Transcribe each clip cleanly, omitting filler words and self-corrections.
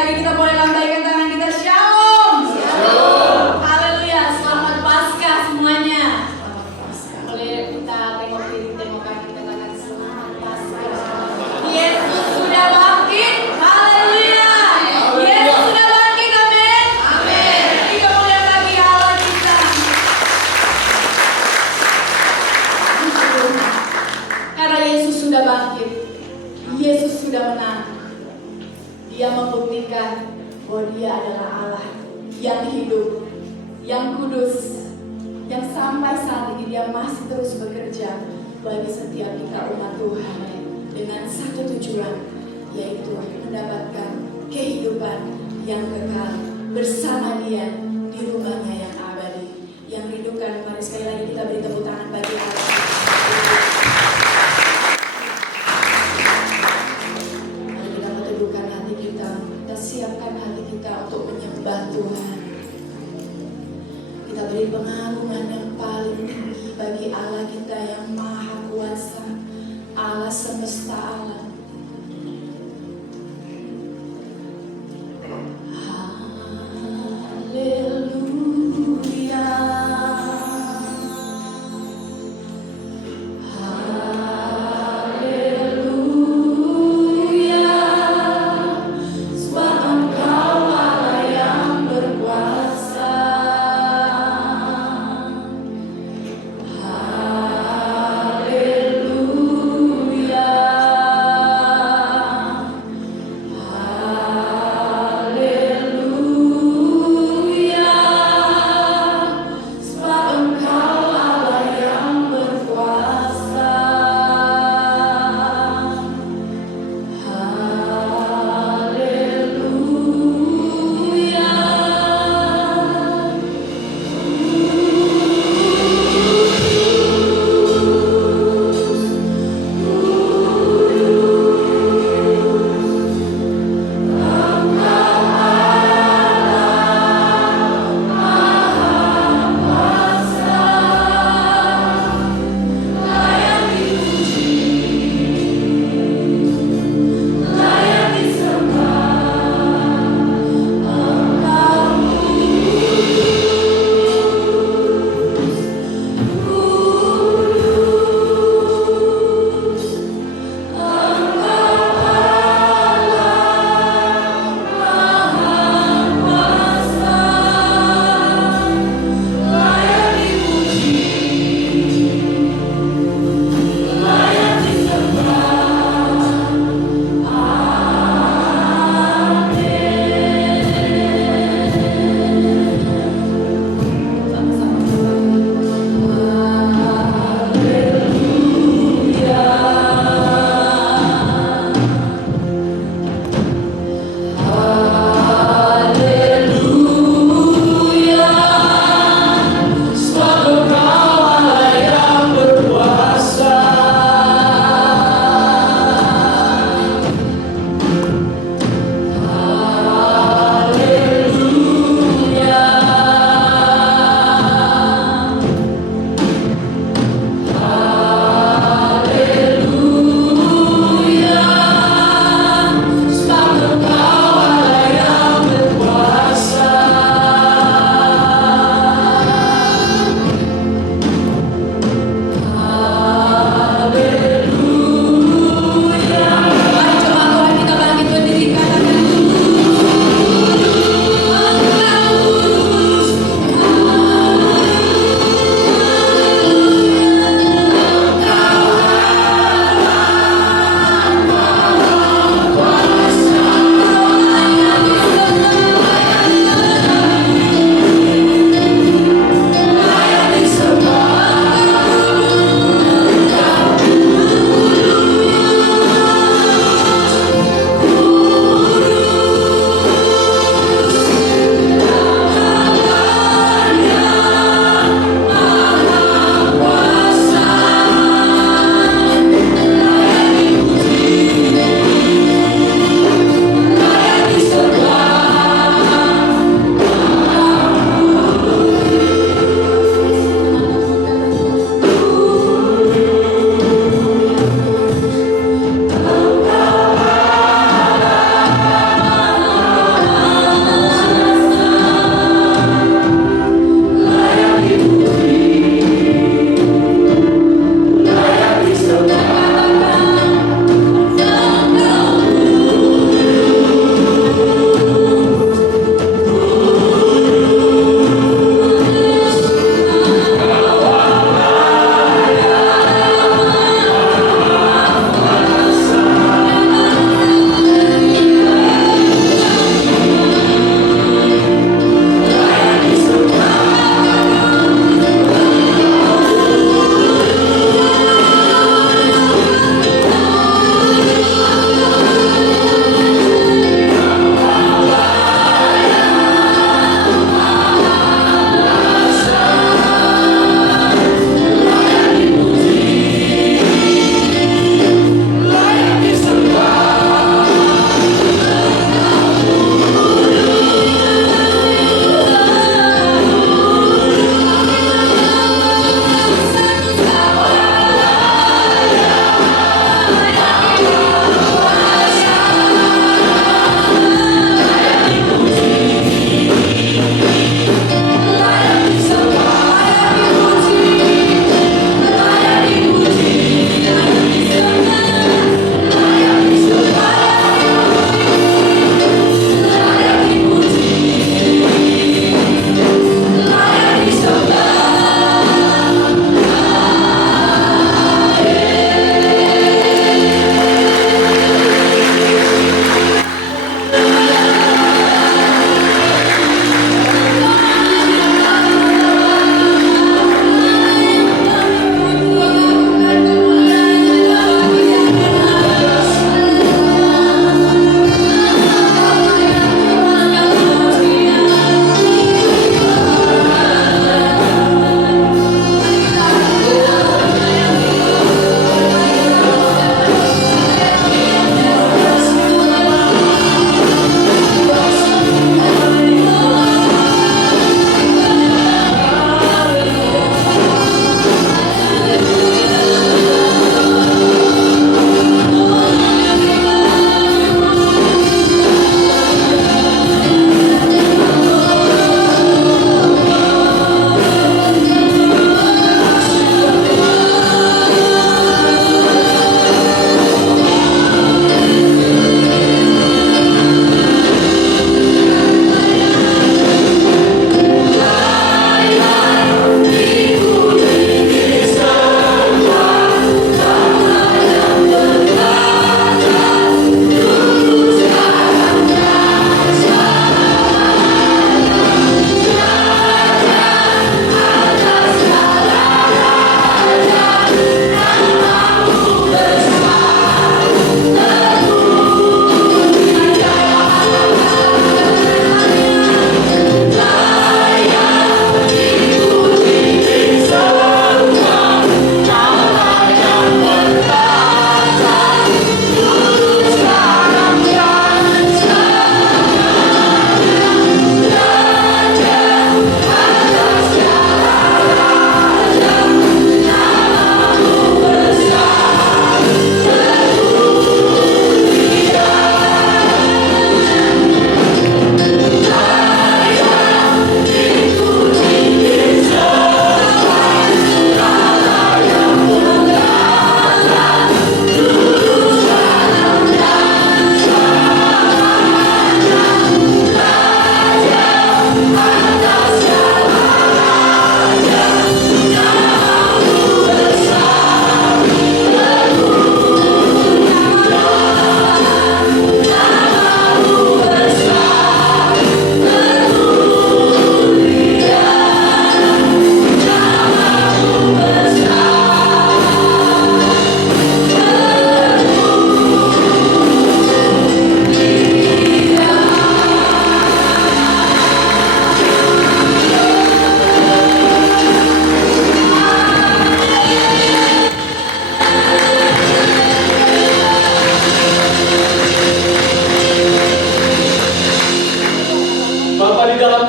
lagi kita boleh lambaikan tangan kita. Shalom. Shalom. Haleluya. Selamat Paskah semuanya. Boleh kita tengok kiri, tengok kanan, kita katakan selamat Paskah. Yesus sudah bangkit. Haleluya. Yesus sudah bangkit. Amin. Amin. Kita mulia bagi Allah kita. Karena Yesus sudah bangkit, Yesus sudah menang. Dia membuktikan bahwa Dia adalah Allah yang hidup, yang kudus, yang sampai saat ini Dia masih terus bekerja bagi setiap kita umat Tuhan dengan satu tujuan, yaitu mendapatkan kehidupan yang kekal bersama Dia di rumahnya yang abadi. Yang rindukan, mari sekali lagi kita beri tepuk tangan bagi Allah. Mari kita menundukkan hati kita siapkan hati kita untuk menyembah Tuhan. Kita beri pengagungan yang paling tinggi bagi Allah kita yang maha kuasa, Allah semesta alam. Haleluya. Haleluya.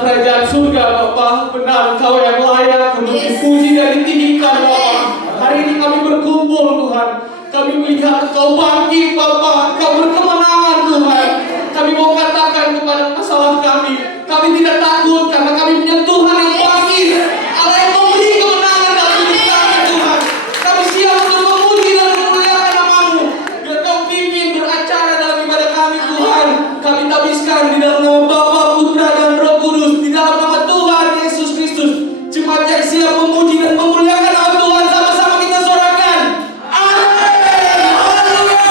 kerajaan surga Bapa. Benar Engkau yang layak untuk dipuji dan ditinggikan Bapa. Hari ini kami berkumpul Tuhan. Kami melihat Engkau bangkit Bapa. Engkau berkemenangan Tuhan. Kami mau katakan kepada masalah kami. Kami tidak takut karena kami punya Tuhan yang bangkit. Allah yang memberi kemenangan dalam hidup kami Tuhan. Kami siap untuk memuji dan memuliakan nama-Mu. Biar Kau pimpin beracara dalam ibadah kami Tuhan. Kami tabiskan di dalam nama Bapa, Putra dan Roh Kudus. Di dalam nama Tuhan Yesus Kristus. Jemaat yang siap memuji dan memuliakan nama Tuhan, sama-sama kita sorakan. Amin. Haleluya.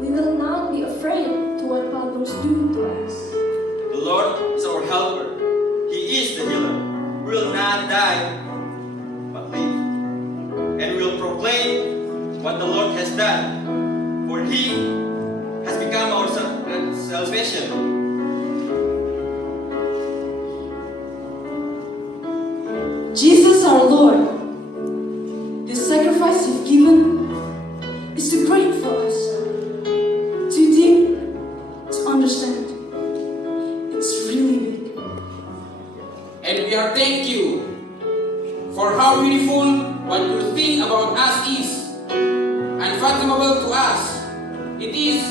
We will not be afraid to what problems do to us. The Lord is our helper. He is the healer. We will not die, but live. And we will proclaim what the Lord has done. For He has become our salvation. Jesus our Lord, the sacrifice you've given is too great for us, too deep to understand. It's really big. And we are thank you for how beautiful what you think about us is, unfathomable to us. It is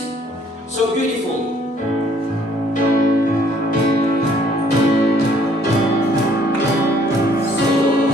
so beautiful. Sungguh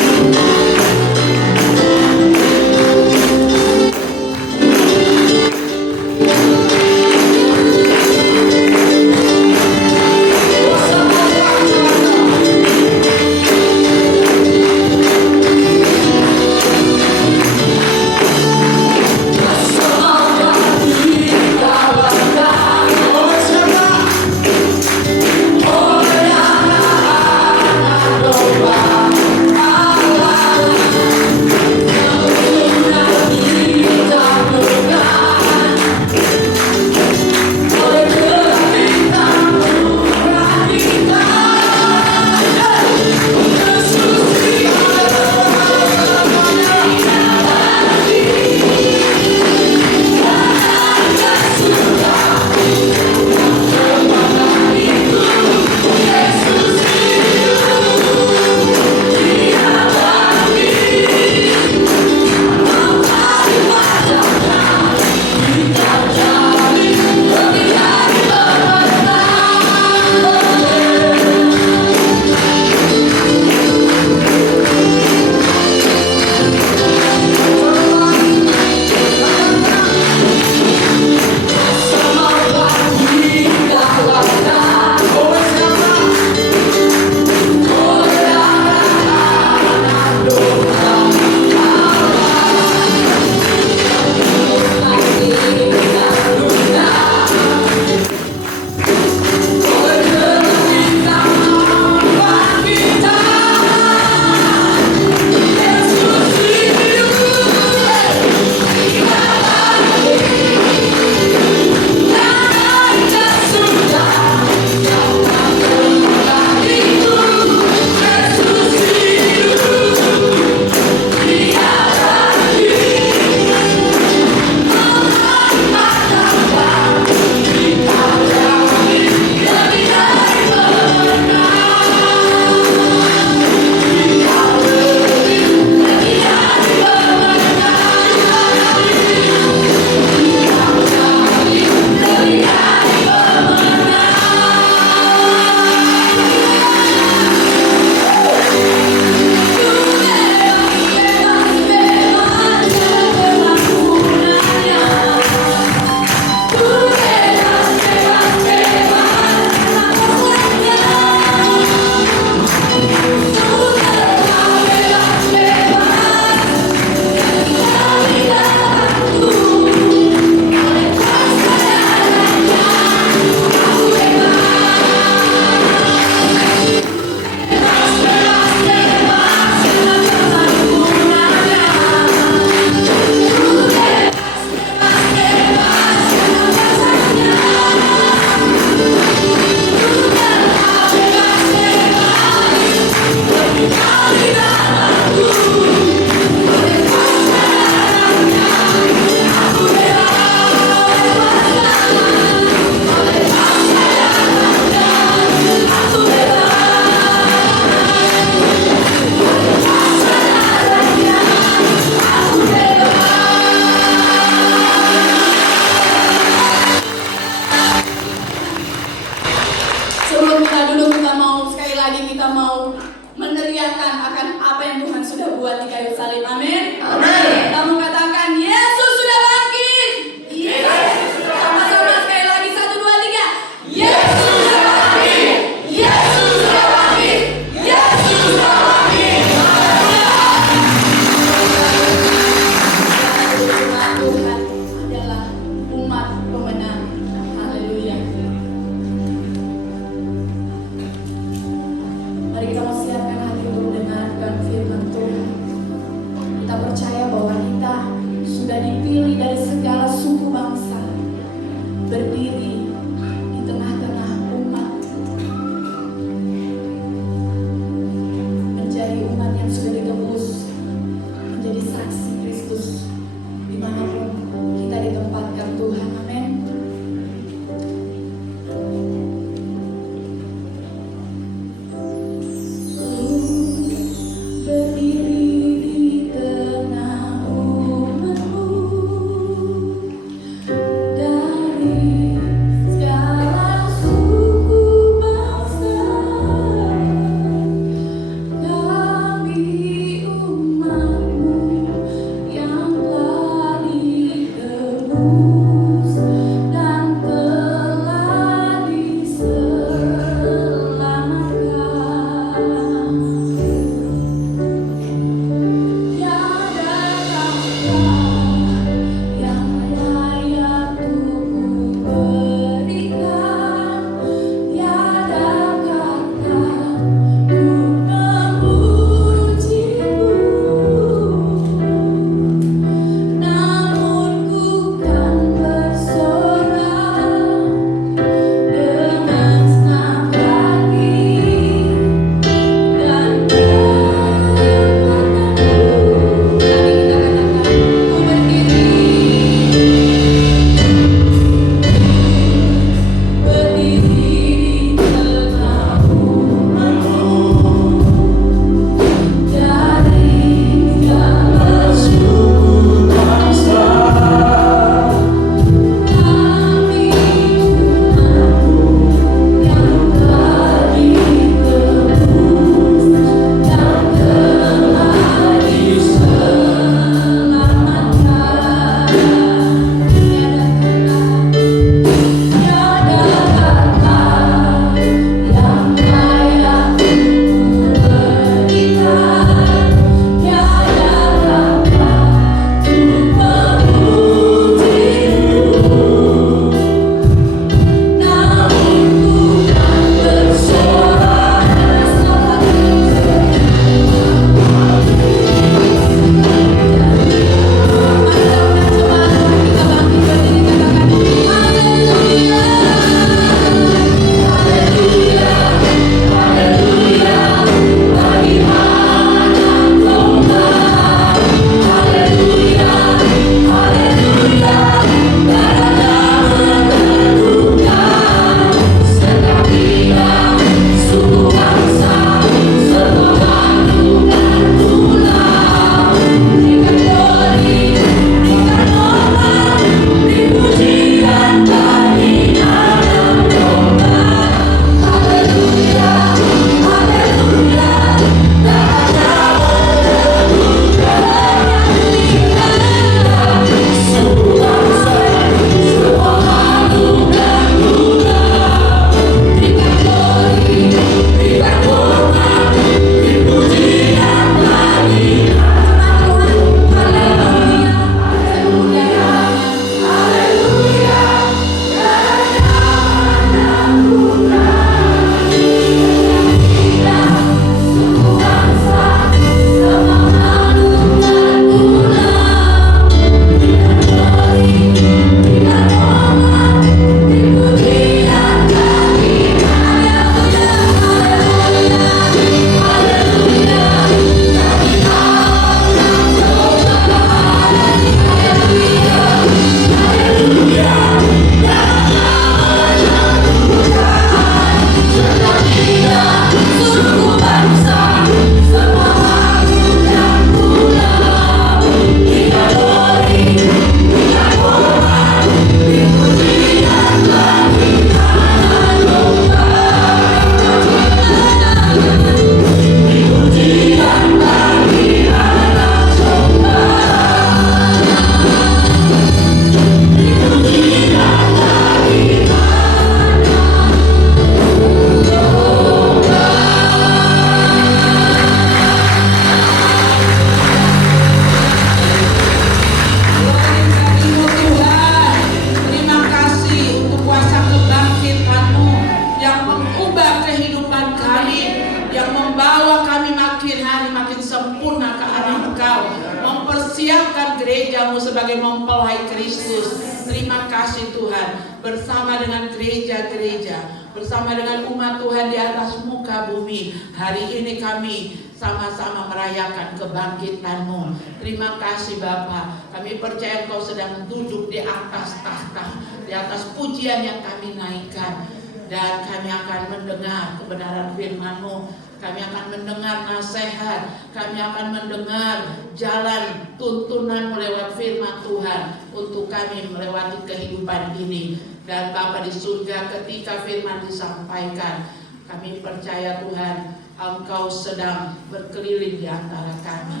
sebagai mempelai Kristus. Terima kasih Tuhan, bersama dengan gereja-gereja, bersama dengan umat Tuhan di atas muka bumi, hari ini kami sama-sama merayakan kebangkitan-Mu. Terima kasih Bapa. Kami percaya Engkau sedang duduk di atas tahta, di atas pujian yang kami naikkan. Dan kami akan mendengar kebenaran firman-Mu. Kami akan mendengar nasihat. Kami akan mendengar jalan tuntunan lewat firman Tuhan untuk kami melewati kehidupan ini. Dan Bapa di surga, ketika firman disampaikan, kami percaya Tuhan, Engkau sedang berkeliling di antara kami.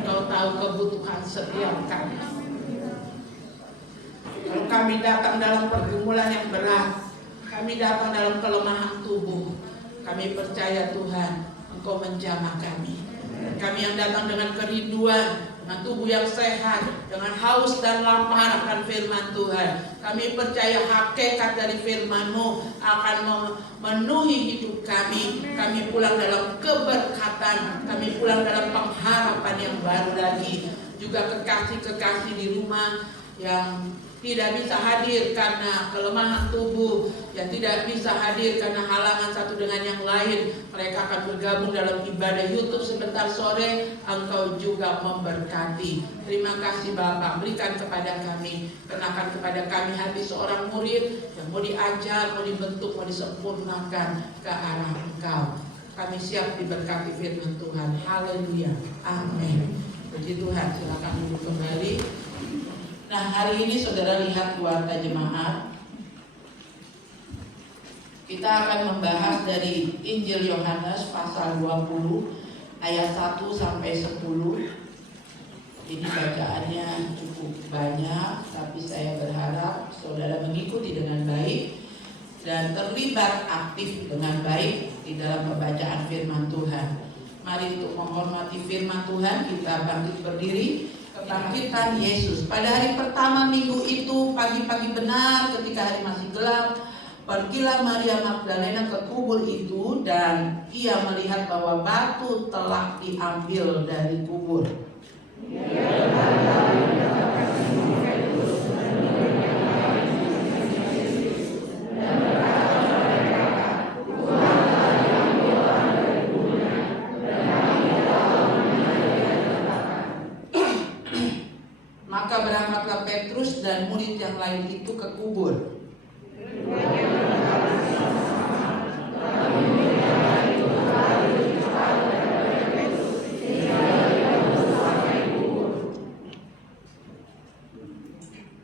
Engkau tahu kebutuhan setiap kami. Kalau kami datang dalam pergumulan yang berat, kami datang dalam kelemahan tubuh, kami percaya Tuhan, Engkau menjamah kami. Kami yang datang dengan kerinduan, dengan tubuh yang sehat, dengan haus dan lapar akan firman Tuhan, kami percaya hakikat dari firman-Mu akan memenuhi hidup kami. Kami pulang dalam keberkatan, kami pulang dalam pengharapan yang baru lagi. Juga kekasih-kekasih di rumah yang tidak bisa hadir karena kelemahan tubuh, yang tidak bisa hadir karena halangan satu dengan yang lain, mereka akan bergabung dalam ibadah YouTube sebentar sore. Engkau juga memberkati. Terima kasih Bapak, berikan kepada kami, kenakan kepada kami hati seorang murid yang mau diajar, mau dibentuk, mau disempurnakan ke arah Engkau. Kami siap diberkati firman Tuhan. Haleluya, amin. Puji Tuhan, silakan duduk kembali. Nah, hari ini saudara lihat keluarga jemaat, kita akan membahas dari Injil Yohanes pasal 20 ayat 1 sampai 10. Ini bacaannya cukup banyak, tapi saya berharap saudara mengikuti dengan baik dan terlibat aktif dengan baik di dalam pembacaan firman Tuhan. Mari untuk menghormati firman Tuhan, kita bangkit berdiri. Kebangkitan Yesus. Pada hari pertama minggu itu, pagi-pagi benar ketika hari masih gelap, pergilah Maria Magdalena ke kubur itu dan ia melihat bahwa batu telah diambil dari kubur. Maka berangkatlah Petrus dan murid yang lain itu ke kubur.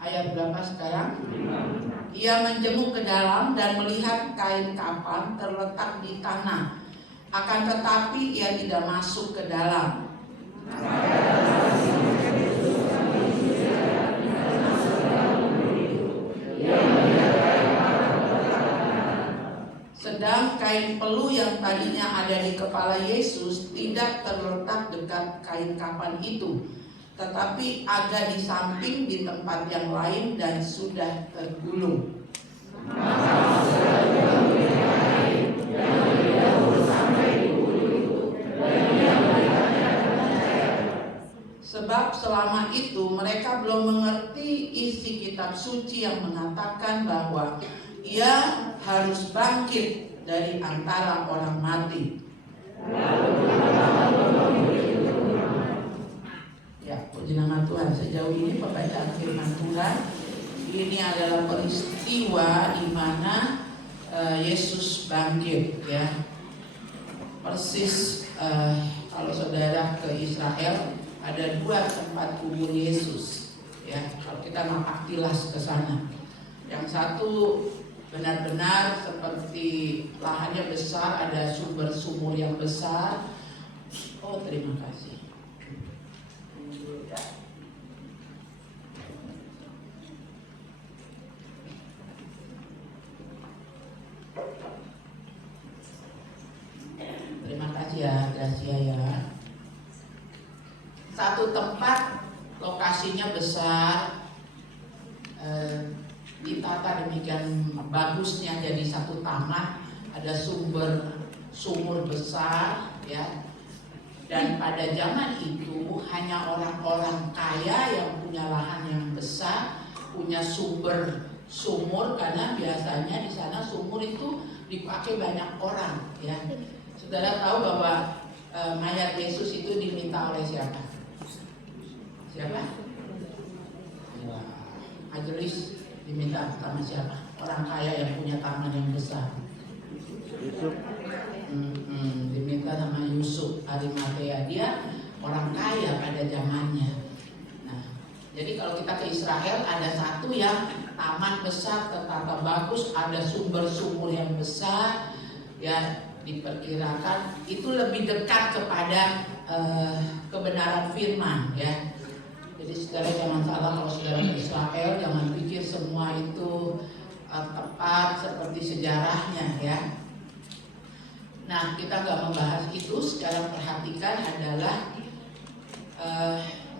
Ayat berapa sekarang? Ia menjenguk ke dalam dan melihat kain kafan terletak di tanah. Akan tetapi ia tidak masuk ke dalam. Sedang kain pelu yang tadinya ada di kepala Yesus tidak terletak dekat kain kafan itu, tetapi ada di samping di tempat yang lain dan sudah tergulung. Sebab selama itu mereka belum mengerti isi kitab suci yang mengatakan bahwa ia harus bangkit dari antara orang mati. Ya, puji nama Tuhan. Sejauh ini pembacaan firman Tuhan ini adalah peristiwa di mana Yesus bangkit, ya. Persis kalau saudara ke Israel ada 2 tempat kubur Yesus, ya. Kalau kita mapak tilas ke sana, yang satu benar-benar seperti lahannya besar, ada sumur yang besar. Oh, terima kasih. Terima kasih ya, Gracia ya. Satu tempat lokasinya besar, ditata demikian bagusnya jadi satu taman, ada sumur besar, ya. Dan pada zaman itu hanya orang-orang kaya yang punya punya lahan yang besar, punya sumur, karena biasanya di sana sumur itu dipakai banyak orang, ya. Saudara tahu bahwa mayat Yesus itu diminta oleh siapa? Siapa? Wah, majelis diminta sama siapa? Orang kaya yang punya tangan yang besar. Diminta sama Yusuf Arimatea. Dia orang kaya pada zamannya. Nah, jadi kalau kita ke Israel ada satu yang taman besar, tertata bagus, ada sumber-sumur yang besar, ya diperkirakan itu lebih dekat kepada kebenaran firman, ya. Jadi saudara jangan salah kalau saudara ke Israel, jangan pikir semua itu tepat seperti sejarahnya, ya. Nah, kita nggak membahas itu. Secara perhatikan adalah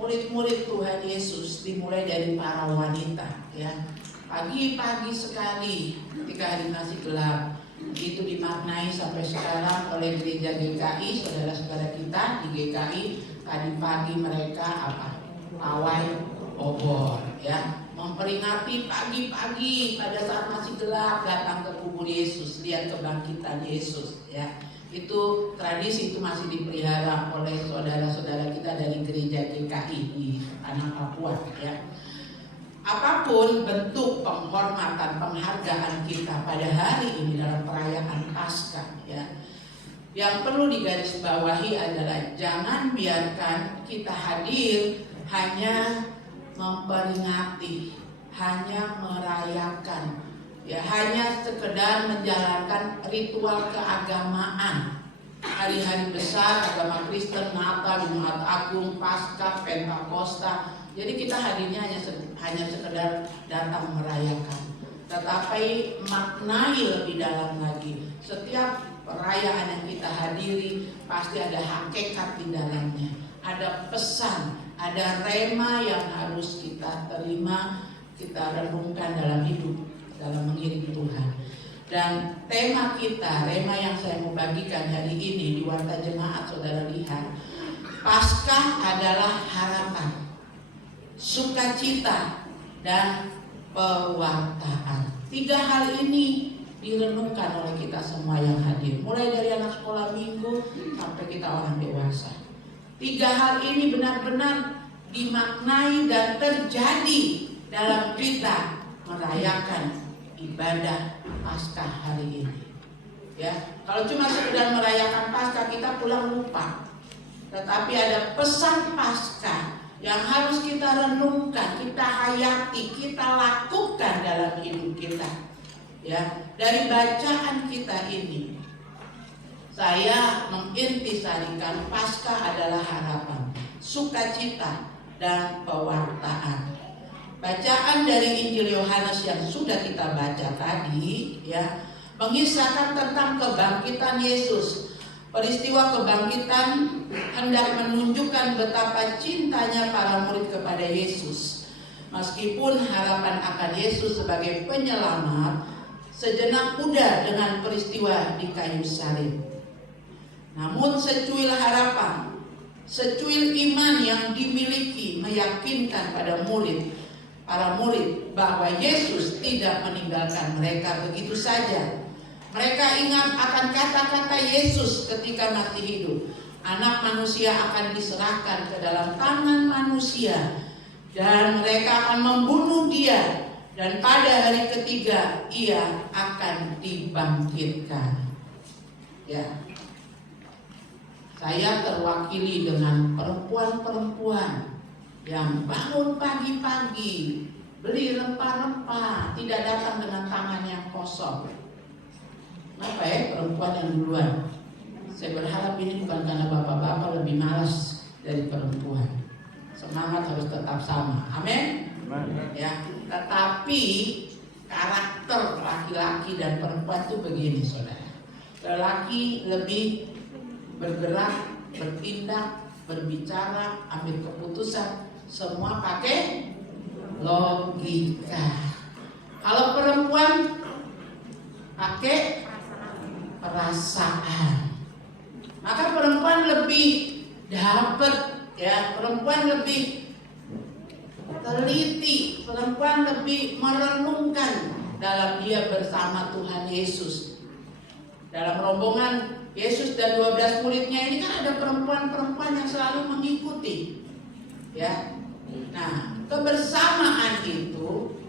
murid-murid Tuhan Yesus dimulai dari para wanita, ya. Pagi-pagi sekali ketika hari masih gelap, itu dimaknai sampai sekarang oleh gereja GKI, saudara-saudara kita di GKI. Tadi pagi mereka apa? Pawai obor, ya. Memperingati pagi-pagi pada saat masih gelap datang ke kubur Yesus, lihat kebangkitan Yesus, ya. Itu tradisi itu masih dipelihara oleh saudara-saudara kita dari gereja GKI di tanah Papua, ya. Apapun bentuk penghormatan, penghargaan kita pada hari ini dalam perayaan Paskah, ya, yang perlu digarisbawahi adalah jangan biarkan kita hadir hanya memperingati, hanya merayakan, ya, hanya sekedar menjalankan ritual keagamaan. Hari-hari besar agama Kristen, Natal, Jumat Agung, Paskah, Pentakosta. Jadi kita hadirnya hanya sekedar datang merayakan. Tetapi maknai lebih dalam lagi. Setiap perayaan yang kita hadiri pasti ada hakikat di dalamnya. Ada pesan, ada rema yang harus kita terima, kita renungkan dalam hidup, dalam mengiring Tuhan. Dan tema kita, rema yang saya mau bagikan hari ini di Warta Jemaat, saudara lihat, Paskah adalah harapan, sukacita, dan pewartaan. 3 hal ini direnungkan oleh kita semua yang hadir, mulai dari anak sekolah minggu sampai kita orang dewasa. 3 hal ini benar-benar dimaknai dan terjadi dalam kita merayakan ibadah Paskah hari ini. Ya, kalau cuma sekedar merayakan Paskah kita pulang lupa. Tetapi ada pesan Paskah yang harus kita renungkan, kita hayati, kita lakukan dalam hidup kita. Ya, dari bacaan kita ini, saya mengintisarikan Paskah adalah harapan, sukacita, dan pewartaan. Bacaan dari Injil Yohanes yang sudah kita baca tadi, ya, mengisahkan tentang kebangkitan Yesus. Peristiwa kebangkitan hendak menunjukkan betapa cintanya para murid kepada Yesus. Meskipun harapan akan Yesus sebagai penyelamat sejenak pudar dengan peristiwa di kayu salib. Namun secuil harapan, secuil iman yang dimiliki meyakinkan para murid bahwa Yesus tidak meninggalkan mereka begitu saja. Mereka ingat akan kata-kata Yesus ketika masih hidup. Anak manusia akan diserahkan ke dalam tangan manusia dan mereka akan membunuh dia, dan pada hari ketiga ia akan dibangkitkan. Ya. Saya terwakili dengan perempuan-perempuan yang bangun pagi-pagi, beli rempah-rempah, tidak datang dengan tangan yang kosong. Kenapa ya perempuan yang duluan? Saya berharap ini bukan karena bapak-bapak lebih malas dari perempuan. Semangat harus tetap sama. Amin. Ya, tetapi karakter laki-laki dan perempuan itu begini, saudara. Lelaki lebih bergerak, bertindak, berbicara, ambil keputusan, semua pakai logika. Kalau perempuan pakai perasaan, maka perempuan lebih dapat, ya, perempuan lebih Perempuan lebih merenungkan dalam dia bersama Tuhan Yesus. Dalam rombongan Yesus dan 12 muridnya ini kan ada perempuan-perempuan yang selalu mengikuti. Ya. Nah, kebersamaan itu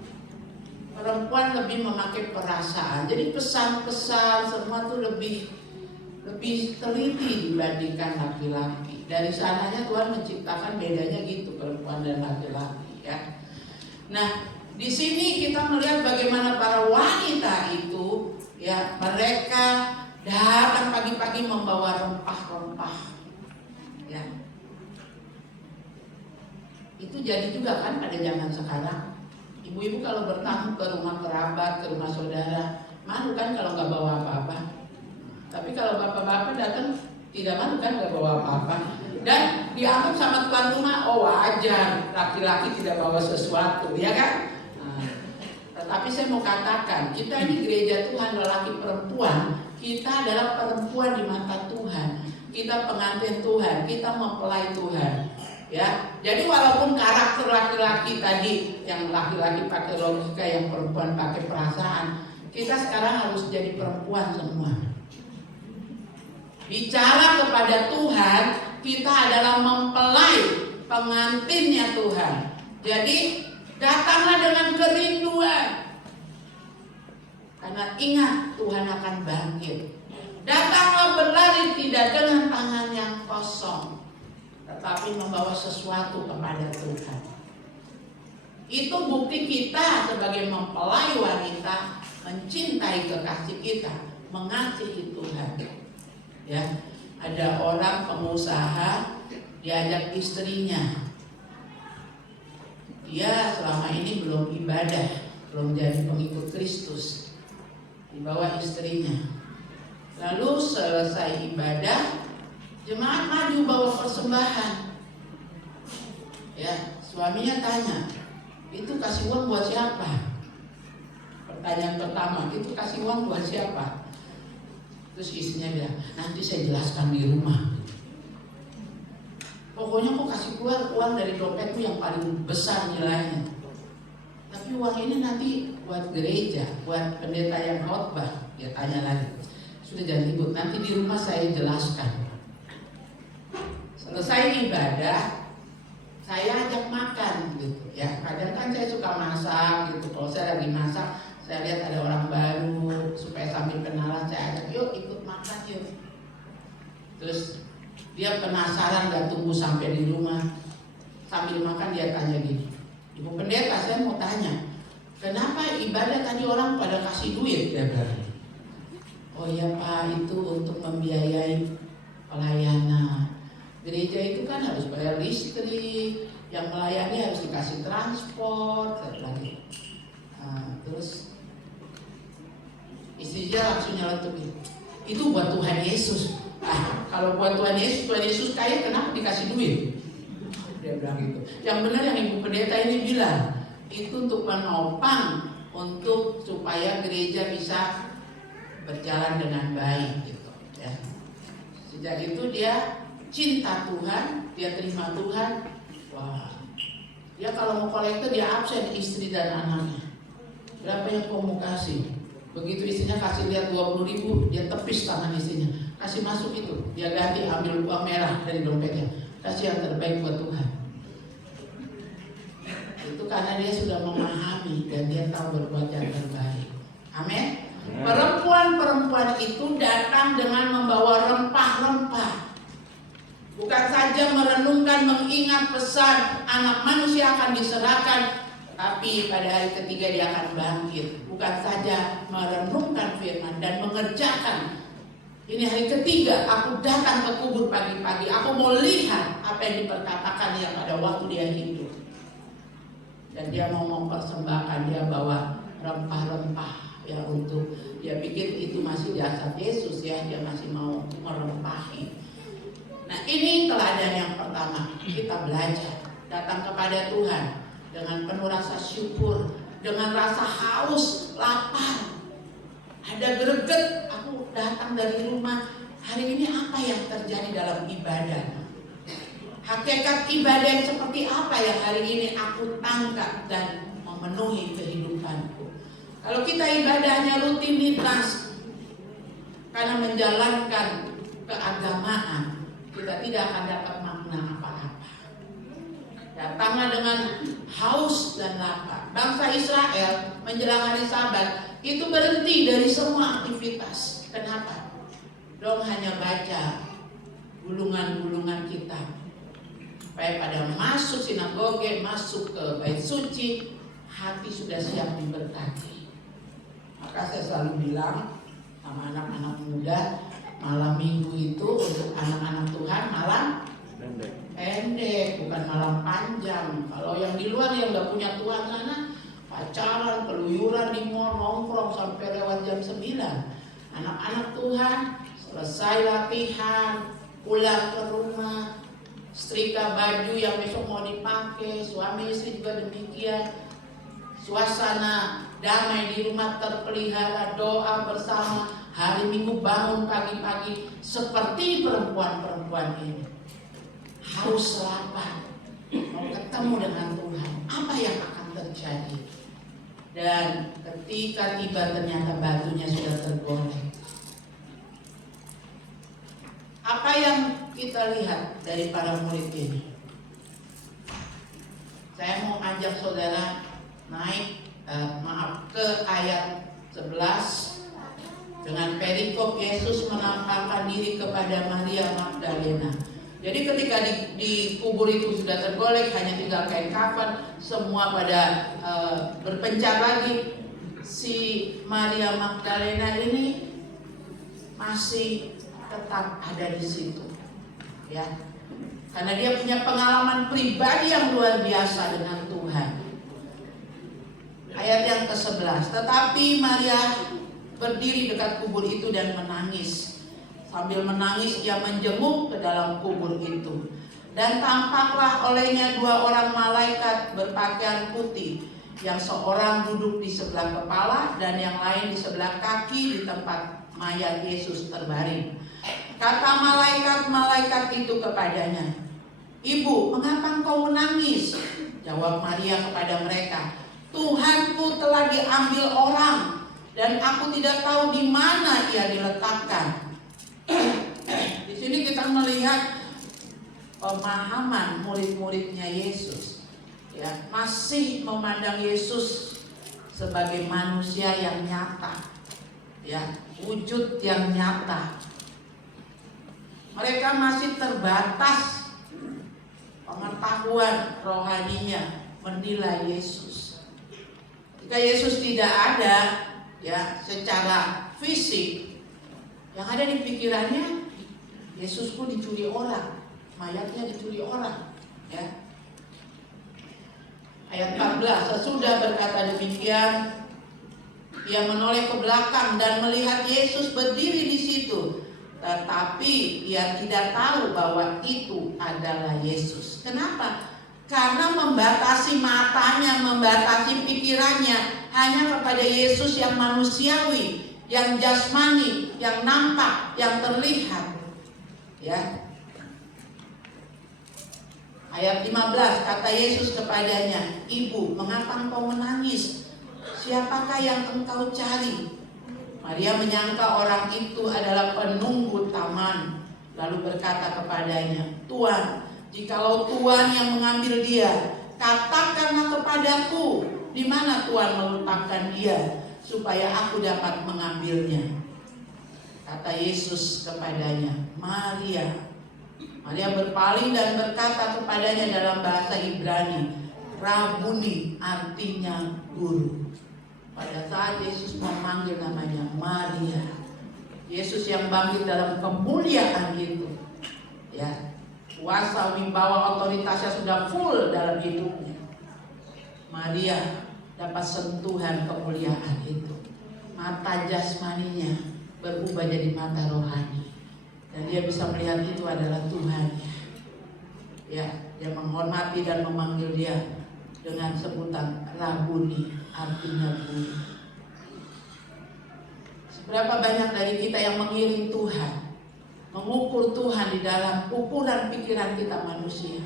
perempuan lebih memakai perasaan. Jadi pesan-pesan semua tuh lebih teliti dibandingkan laki-laki. Dari sananya Tuhan menciptakan bedanya gitu perempuan dan laki-laki ya. Nah, di sini kita melihat bagaimana para wanita itu ya, mereka datang pagi-pagi membawa rempah-rempah. Ya. Itu jadi juga kan pada zaman sekarang. Ibu-ibu kalau bertamu ke rumah kerabat, ke rumah saudara, malu kan kalau nggak bawa apa-apa. Tapi kalau bapak-bapak datang tidak malu kan nggak bawa apa-apa. Dan dianggap sama tuan rumah, oh wajar, laki-laki tidak bawa sesuatu, ya kan? Nah, tetapi saya mau katakan, kita ini gereja Tuhan, lelaki perempuan, kita adalah perempuan di mata Tuhan. Kita pengantin Tuhan, kita mempelai Tuhan. Ya, jadi walaupun karakter laki-laki tadi, yang laki-laki pakai logika, yang perempuan pakai perasaan, kita sekarang harus jadi perempuan semua. Bicara kepada Tuhan, kita adalah mempelai, pengantinnya Tuhan. Jadi datanglah dengan kerinduan, karena ingat Tuhan akan bangkit. Datanglah berlari tidak dengan tangan yang kosong, tetapi membawa sesuatu kepada Tuhan. Itu bukti kita sebagai mempelai wanita mencintai kekasih kita, mengasihi Tuhan. Ya, ada orang pengusaha diajak istrinya. Dia selama ini belum ibadah, belum jadi pengikut Kristus. Dibawa istrinya. Lalu selesai ibadah, jemaat maju bawa persembahan. Ya, suaminya tanya, itu kasih uang buat siapa? Pertanyaan pertama, itu kasih uang buat siapa? Terus istrinya bilang, nanti saya jelaskan di rumah. Pokoknya kok kasih keluar uang dari dompetmu yang paling besar nilainya. Tapi uang ini nanti buat gereja, buat pendeta yang khotbah. Dia tanya lagi, sudah jangan ribut, nanti di rumah saya jelaskan. Selesai ibadah, saya ajak makan gitu ya. Kadang kan saya suka masak gitu. Kalau saya lagi masak, saya lihat ada orang baru, supaya sambil kenalan saya ajak, yuk ikut makan yuk. Terus dia penasaran, gak tunggu sampai di rumah. Sambil makan dia tanya gini, Ibu Pendeta, saya mau tanya, kenapa ibadah tadi orang pada kasih duit? Dia bilang, oh iya Pak, itu untuk membiayai pelayanan. Gereja itu kan harus bayar listrik, yang melayani harus dikasih transport, lagi. Nah, terus istrinya langsung nyeletuk, itu buat Tuhan Yesus. Kalau buat Tuhan Yesus kaya, kenapa dikasih duit? Dia bilang gitu. Yang benar yang Ibu Pendeta ini bilang, itu untuk menopang, untuk supaya gereja bisa berjalan dengan baik gitu. Ya. Sejak itu dia cinta Tuhan, dia terima Tuhan. Wah, dia kalau mau kolektor dia absen istri dan anaknya. Berapa yang kau mau kasih? Begitu istrinya kasih lihat 20.000, dia tepis tangan istrinya, kasih masuk itu, dia ganti ambil uang merah dari dompetnya, kasih yang terbaik buat Tuhan. Itu karena dia sudah memahami dan dia tahu berbuat yang terbaik. Amin. Perempuan-perempuan itu datang dengan membawa rempah-rempah. Bukan saja merenungkan, mengingat pesan anak manusia akan diserahkan, tapi pada hari ketiga dia akan bangkit. Bukan saja merenungkan firman dan mengerjakan. Ini hari ketiga aku datang ke kubur pagi-pagi. Aku mau lihat apa yang diperkatakan yang pada waktu dia hidup. Dan dia mau mempersembahkan, dia bawa rempah-rempah ya, untuk dia pikir itu masih jasad Yesus ya, dia masih mau merempahi. Nah, ini teladan yang pertama, kita belajar datang kepada Tuhan dengan penuh rasa syukur, dengan rasa haus, lapar, ada greget. Aku datang dari rumah, hari ini apa yang terjadi dalam ibadah? Hakikat ibadah yang seperti apa yang hari ini aku tangkap dan memenuhi kehidupanku. Kalau kita ibadahnya rutinitas karena menjalankan keagamaan, kita tidak akan dapat makna apa-apa. Datanglah dengan haus dan lapar. Bangsa Israel menjelang hari Sabat itu berhenti dari semua aktivitas. Kenapa? Dong hanya baca gulungan-gulungan kitab. Supaya pada masuk sinagoge, masuk ke bait suci, hati sudah siap diberkati. Maka saya selalu bilang sama anak-anak muda, malam minggu itu untuk anak-anak Tuhan malam pendek, bukan malam panjang. Kalau yang di luar yang gak punya Tuhan sana, pacaran, keluyuran di mall, nongkrong sampai lewat jam 9. Anak-anak Tuhan selesai latihan, pulang ke rumah, setrika baju yang besok mau dipakai, suami istri juga demikian. Suasana damai di rumah terpelihara, doa bersama, hari Minggu bangun pagi-pagi seperti perempuan-perempuan ini. Haus lapar, mau ketemu dengan Tuhan. Apa yang akan terjadi? Dan ketika tiba ternyata batunya sudah tergolek. Apa yang kita lihat dari para murid ini? Saya mau ajak saudara naik ke ayat 11 dengan perikop Yesus menampakkan diri kepada Maria Magdalena. Jadi ketika di kubur itu sudah tergolek, hanya tinggal kain kafan, semua pada berpencar lagi. Si Maria Magdalena ini masih tetap ada di situ, ya, karena dia punya pengalaman pribadi yang luar biasa dengan Tuhan. Ayat yang ke-11, tetapi Maria berdiri dekat kubur itu dan menangis. Sambil menangis ia menjenguk ke dalam kubur itu. Dan tampaklah olehnya 2 orang malaikat berpakaian putih, yang seorang duduk di sebelah kepala dan yang lain di sebelah kaki di tempat mayat Yesus terbaring. Kata malaikat-malaikat itu kepadanya, "Ibu, mengapa engkau menangis?" Jawab Maria kepada mereka, "Tuhanku telah diambil orang dan aku tidak tahu di mana ia diletakkan." Di sini kita melihat pemahaman murid-muridnya Yesus, ya, masih memandang Yesus sebagai manusia yang nyata, ya, wujud yang nyata. Mereka masih terbatas pengetahuan rohaninya menilai Yesus. Jika Yesus tidak ada, ya, secara fisik, yang ada di pikirannya, Yesusku dicuri orang, mayatnya dicuri orang, ya. Ayat 14, sesudah berkata demikian, ia menoleh ke belakang dan melihat Yesus berdiri di situ, tetapi ia tidak tahu bahwa itu adalah Yesus. Kenapa? Karena membatasi matanya, membatasi pikirannya hanya kepada Yesus yang manusiawi, yang jasmani, yang nampak, yang terlihat, ya. Ayat 15, kata Yesus kepadanya, "Ibu, mengapa engkau menangis? Siapakah yang engkau cari?" Maria menyangka orang itu adalah penunggu taman, lalu berkata kepadanya, "Tuan, jikalau Tuan yang mengambil dia, katakanlah kepadaku di mana Tuan meletakkan dia, supaya aku dapat mengambilnya." Kata Yesus kepadanya, "Maria." Maria berpaling dan berkata kepadanya dalam bahasa Ibrani, "Rabuni," artinya guru. Pada saat Yesus memanggil namanya Maria, Yesus yang bangkit dalam kemuliaan itu, ya, kuasa, wibawa, otoritasnya sudah full dalam hidupnya. Maria dapat sentuhan kemuliaan itu. Mata jasmaninya berubah jadi mata rohani. Dan dia bisa melihat itu adalah Tuhannya. Ya, dia menghormati dan memanggil dia dengan sebutan Rabuni, artinya guru. Seberapa banyak dari kita yang mengiring Tuhan, mengukur Tuhan di dalam ukuran pikiran kita manusia.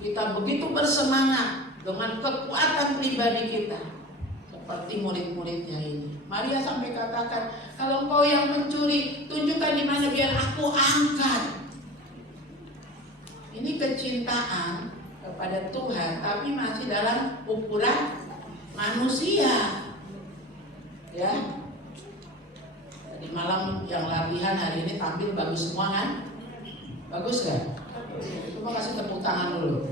Kita begitu bersemangat dengan kekuatan pribadi kita, seperti murid-muridnya ini. Maria sampai katakan, kalau engkau yang mencuri, tunjukkan di mana biar aku angkat. Ini kecintaan kepada Tuhan, tapi masih dalam ukuran manusia. Ya. Di malam yang latihan hari ini tampil bagus semua kan? Bagus kan? Coba kasih tepuk tangan dulu.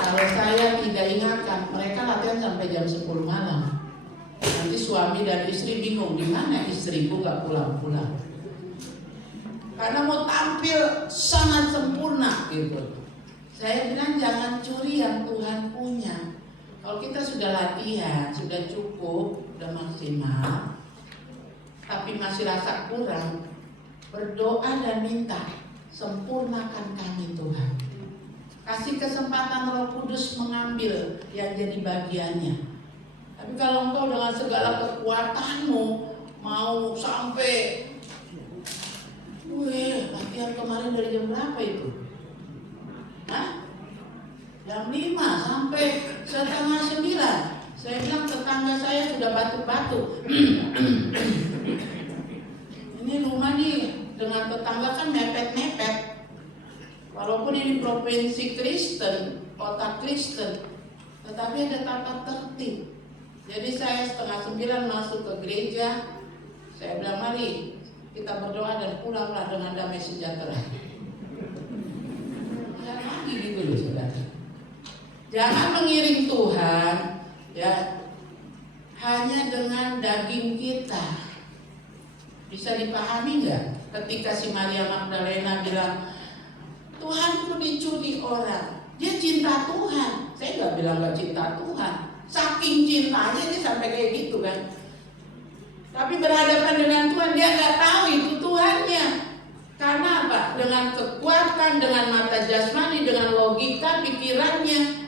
Kalau saya tidak ingatkan, mereka latihan sampai jam 10 malam. Nanti suami dan istri bingung, di mana istriku gak pulang-pulang. Karena mau tampil sangat sempurna gitu. Saya bilang jangan curi yang Tuhan punya. Kalau kita sudah latihan, sudah cukup, sudah maksimal, tapi masih rasa kurang, berdoa dan minta, sempurnakan kami Tuhan. Kasih kesempatan Roh Kudus mengambil yang jadi bagiannya. Tapi kalau engkau dengan segala kekuatanmu mau sampai, latihan kemarin dari jam berapa itu? Hah? Jam 5 sampai setengah 9. Saya bilang tetangga saya sudah batuk-batuk. Ini rumah nih dengan tetangga kan mepet-mepet. Walaupun ini provinsi Kristen, kota Kristen, tetapi ada tata tertib. Jadi saya setengah 9 masuk ke gereja. Saya bilang mari kita berdoa dan pulanglah dengan damai sejahtera. Ya lagi gitu loh saudara. Jangan mengiring Tuhan ya hanya dengan daging kita. Bisa dipahami nggak? Ketika si Maria Magdalena bilang, Tuhanku dicuri orang, dia cinta Tuhan. Saya nggak bilang nggak cinta Tuhan. Saking cintanya dia sampai kayak gitu kan. Tapi berhadapan dengan Tuhan dia nggak tahu itu Tuhannya. Karena apa? Dengan kekuatan, dengan mata jasmani, dengan logika pikirannya.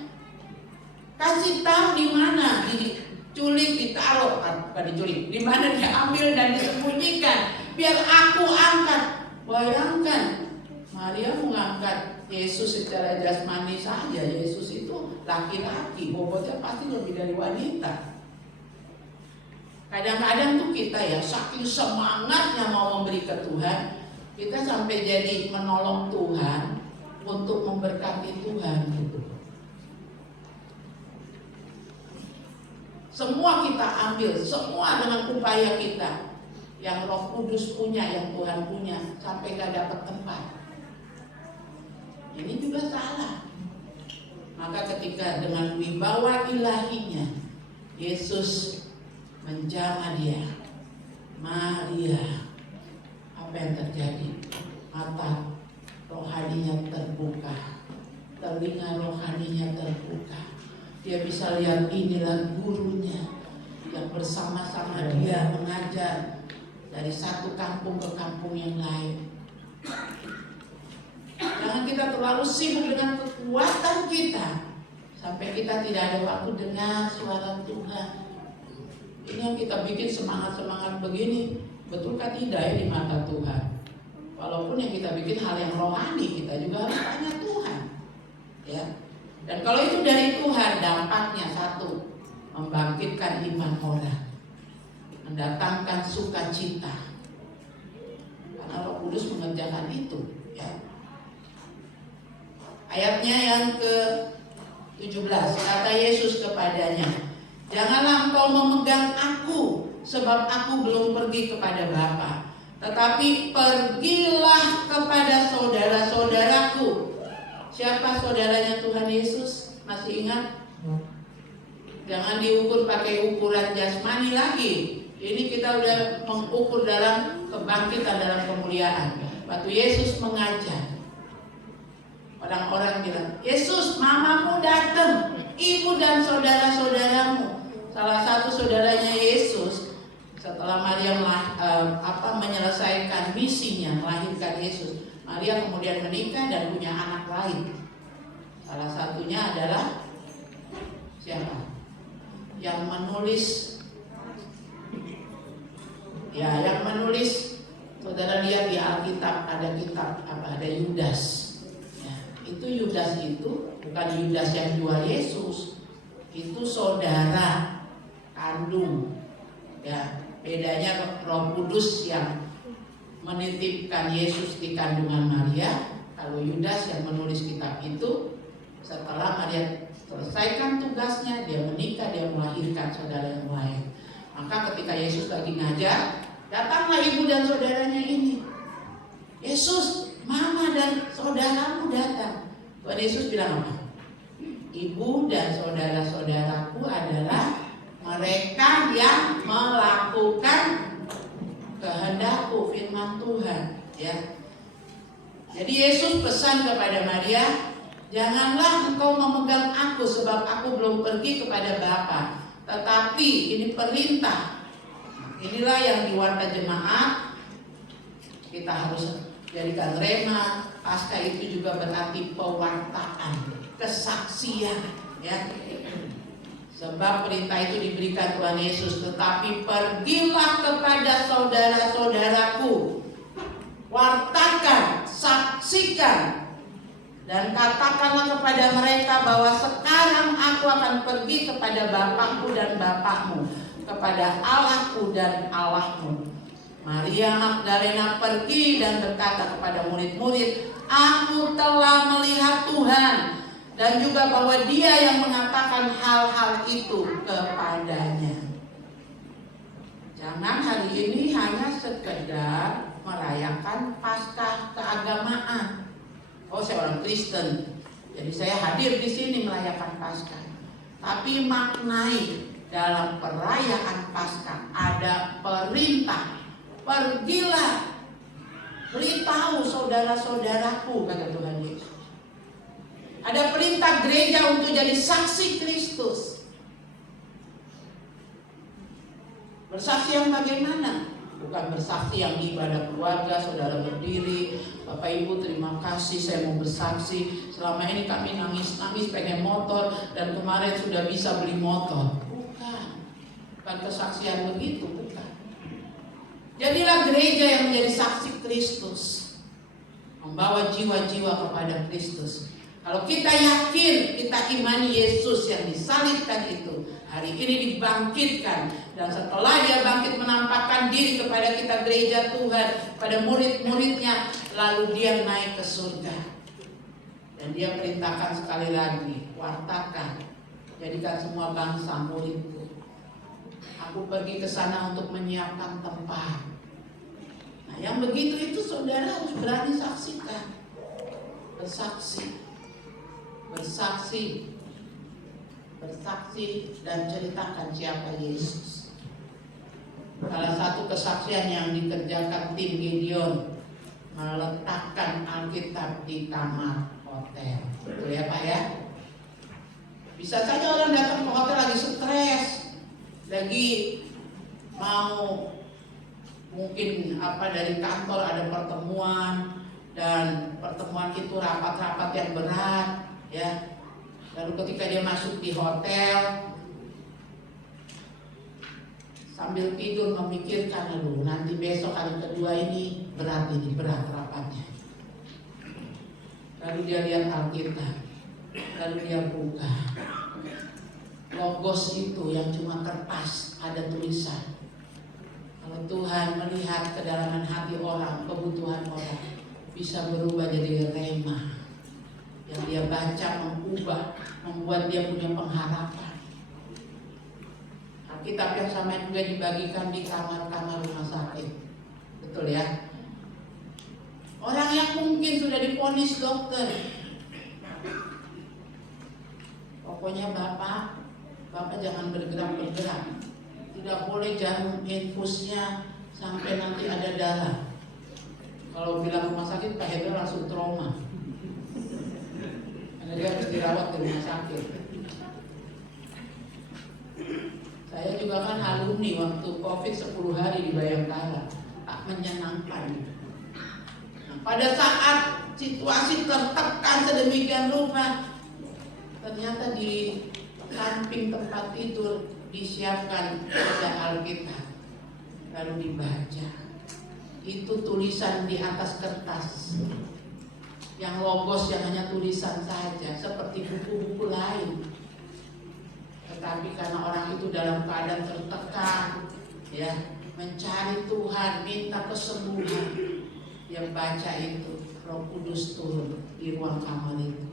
Kasih tahu di mana diculik, ditaruh, bukan diculik, di mana diambil dan disembunyikan. Biar aku angkat. Bayangkan, Maria mengangkat Yesus secara jasmani saja. Yesus itu laki-laki, bobotnya pasti lebih dari wanita. Kadang-kadang tuh kita ya saking semangatnya mau memberi ke Tuhan, kita sampai jadi menolong Tuhan untuk memberkati Tuhan gitu. Semua kita ambil, semua dengan upaya kita. Yang Roh Kudus punya, yang Tuhan punya, sampai gak dapat tempat. Ini juga salah. Maka ketika dengan wibawa ilahinya, Yesus menjamah dia, Maria, apa yang terjadi? Mata rohaninya terbuka, telinga rohaninya terbuka. Dia bisa lihat inilah gurunya yang bersama-sama dia mengajar dari satu kampung ke kampung yang lain. Jangan kita terlalu sibuk dengan kekuatan kita sampai kita tidak ada waktu dengar suara Tuhan. Ini yang kita bikin semangat-semangat begini, betulkah tidak ya di mata Tuhan? Walaupun yang kita bikin hal yang rohani, kita juga harus tanya Tuhan. Ya. Dan kalau itu dari Tuhan, dampaknya satu, membangkitkan iman orang, mendatangkan sukacita. Karena Roh Kudus mengerjakan itu. Ya. Ayatnya yang ke-17, kata Yesus kepadanya, janganlah engkau memegang aku, sebab aku belum pergi kepada Bapa. Tetapi pergilah kepada saudara-saudaraku. Siapa saudaranya Tuhan Yesus? Masih ingat? Jangan diukur pakai ukuran jasmani lagi. Ini kita udah mengukur dalam kebangkitan, dalam kemuliaan. Waktu Yesus mengajar, orang-orang bilang, Yesus, mamamu datang, ibu dan saudara-saudaramu. Salah satu saudaranya Yesus, setelah Maria menyelesaikan misinya melahirkan Yesus, Maria kemudian menikah dan punya anak lain. Salah satunya adalah siapa? Yang menulis, yang menulis. Saudara lihat di Alkitab ada kitab apa? Ada Yudas. Ya. Itu Yudas itu bukan Yudas yang jual Yesus, itu saudara kandung. Ya, bedanya Roh Kudus yang menitipkan Yesus di kandungan Maria. Kalau Yudas yang menulis kitab itu, setelah Maria selesaikan tugasnya, dia menikah, dia melahirkan saudara yang lain. Maka ketika Yesus lagi ngajar, datanglah ibu dan saudaranya ini. Yesus, mama dan saudaramu datang. Tuhan Yesus bilang apa? Ibu dan saudara-saudaraku adalah mereka yang melakukan kehendakku, firman Tuhan. Ya. Jadi Yesus pesan kepada Maria, janganlah engkau memegang aku sebab aku belum pergi kepada Bapa. Tetapi ini perintah. Inilah yang di warta jemaat kita harus jadikan rema. Pasca itu juga berarti pewartaan, kesaksian, ya. Sebab perintah itu diberikan Tuhan Yesus, tetapi pergilah kepada saudara-saudaraku, wartakan, saksikan, dan katakanlah kepada mereka bahwa sekarang aku akan pergi kepada Bapakku dan Bapakmu, kepada Allahku dan Allahmu. Maria Magdalena pergi dan berkata kepada murid-murid, aku telah melihat Tuhan, dan juga bahwa Dia yang mengatakan hal-hal itu kepadanya. Jangan hari ini hanya sekedar merayakan Paskah keagamaan. Oh, saya orang Kristen, jadi saya hadir di sini merayakan Paskah. Tapi maknai dalam perayaan Paskah ada perintah. Pergilah, beritahu saudara-saudaraku, kata Tuhan Yesus. Ada perintah gereja untuk jadi saksi Kristus. Bersaksi yang bagaimana? Bukan bersaksi yang di ibadah keluarga, saudara berdiri, Bapak Ibu terima kasih saya mau bersaksi. Selama ini kami nangis-nangis pengen motor dan kemarin sudah bisa beli motor. Bukan kesaksian begitu, bukan. Jadilah gereja yang menjadi saksi Kristus, membawa jiwa-jiwa kepada Kristus. Kalau kita yakin, kita imani Yesus yang disalibkan itu hari ini dibangkitkan, dan setelah Dia bangkit menampakkan diri kepada kita gereja Tuhan, pada murid-muridnya, lalu Dia naik ke surga. Dan Dia perintahkan sekali lagi, wartakan, jadikan semua bangsa muridku. Aku pergi ke sana untuk menyiapkan tempat. Nah, yang begitu itu saudara harus berani saksikan. Bersaksi dan ceritakan siapa Yesus. Salah satu kesaksian yang dikerjakan tim Gideon, meletakkan Alkitab di kamar hotel. Betul ya Pak ya? Bisa saja orang datang ke hotel lagi stres, lagi mau mungkin dari kantor ada pertemuan, dan pertemuan itu rapat-rapat yang berat, ya. Lalu ketika dia masuk di hotel, sambil tidur memikirkan, aduh nanti besok hari kedua ini berat rapatnya. Lalu dia lihat Alkitab, lalu dia buka. Logos itu yang cuma kertas, ada tulisan. Kalau Tuhan melihat kedalaman hati orang, kebutuhan orang, bisa berubah jadi rema. Yang dia baca mengubah, membuat dia punya pengharapan. Alkitab yang sama juga dibagikan di kamar-kamar rumah sakit. Betul ya? Orang yang mungkin sudah divonis dokter, pokoknya Bapak jangan bergerak. Tidak boleh jarum infusnya sampai nanti ada darah. Kalau bilang rumah sakit, Pak Hendra langsung trauma. Karena dia harus dirawat di rumah sakit. Saya juga kan alumni waktu COVID 10 hari di Bayangkara. Tak menyenangkan. Nah, pada saat situasi tertekan sedemikian rupa, ternyata di samping tempat tidur disiapkan ada Alkitab, lalu dibaca. Itu tulisan di atas kertas. yang logos yang hanya tulisan saja seperti buku-buku lain. Tetapi karena orang itu dalam keadaan tertekan, ya, mencari Tuhan, minta kesembuhan, yang baca itu, Roh Kudus turun di ruang kamar itu.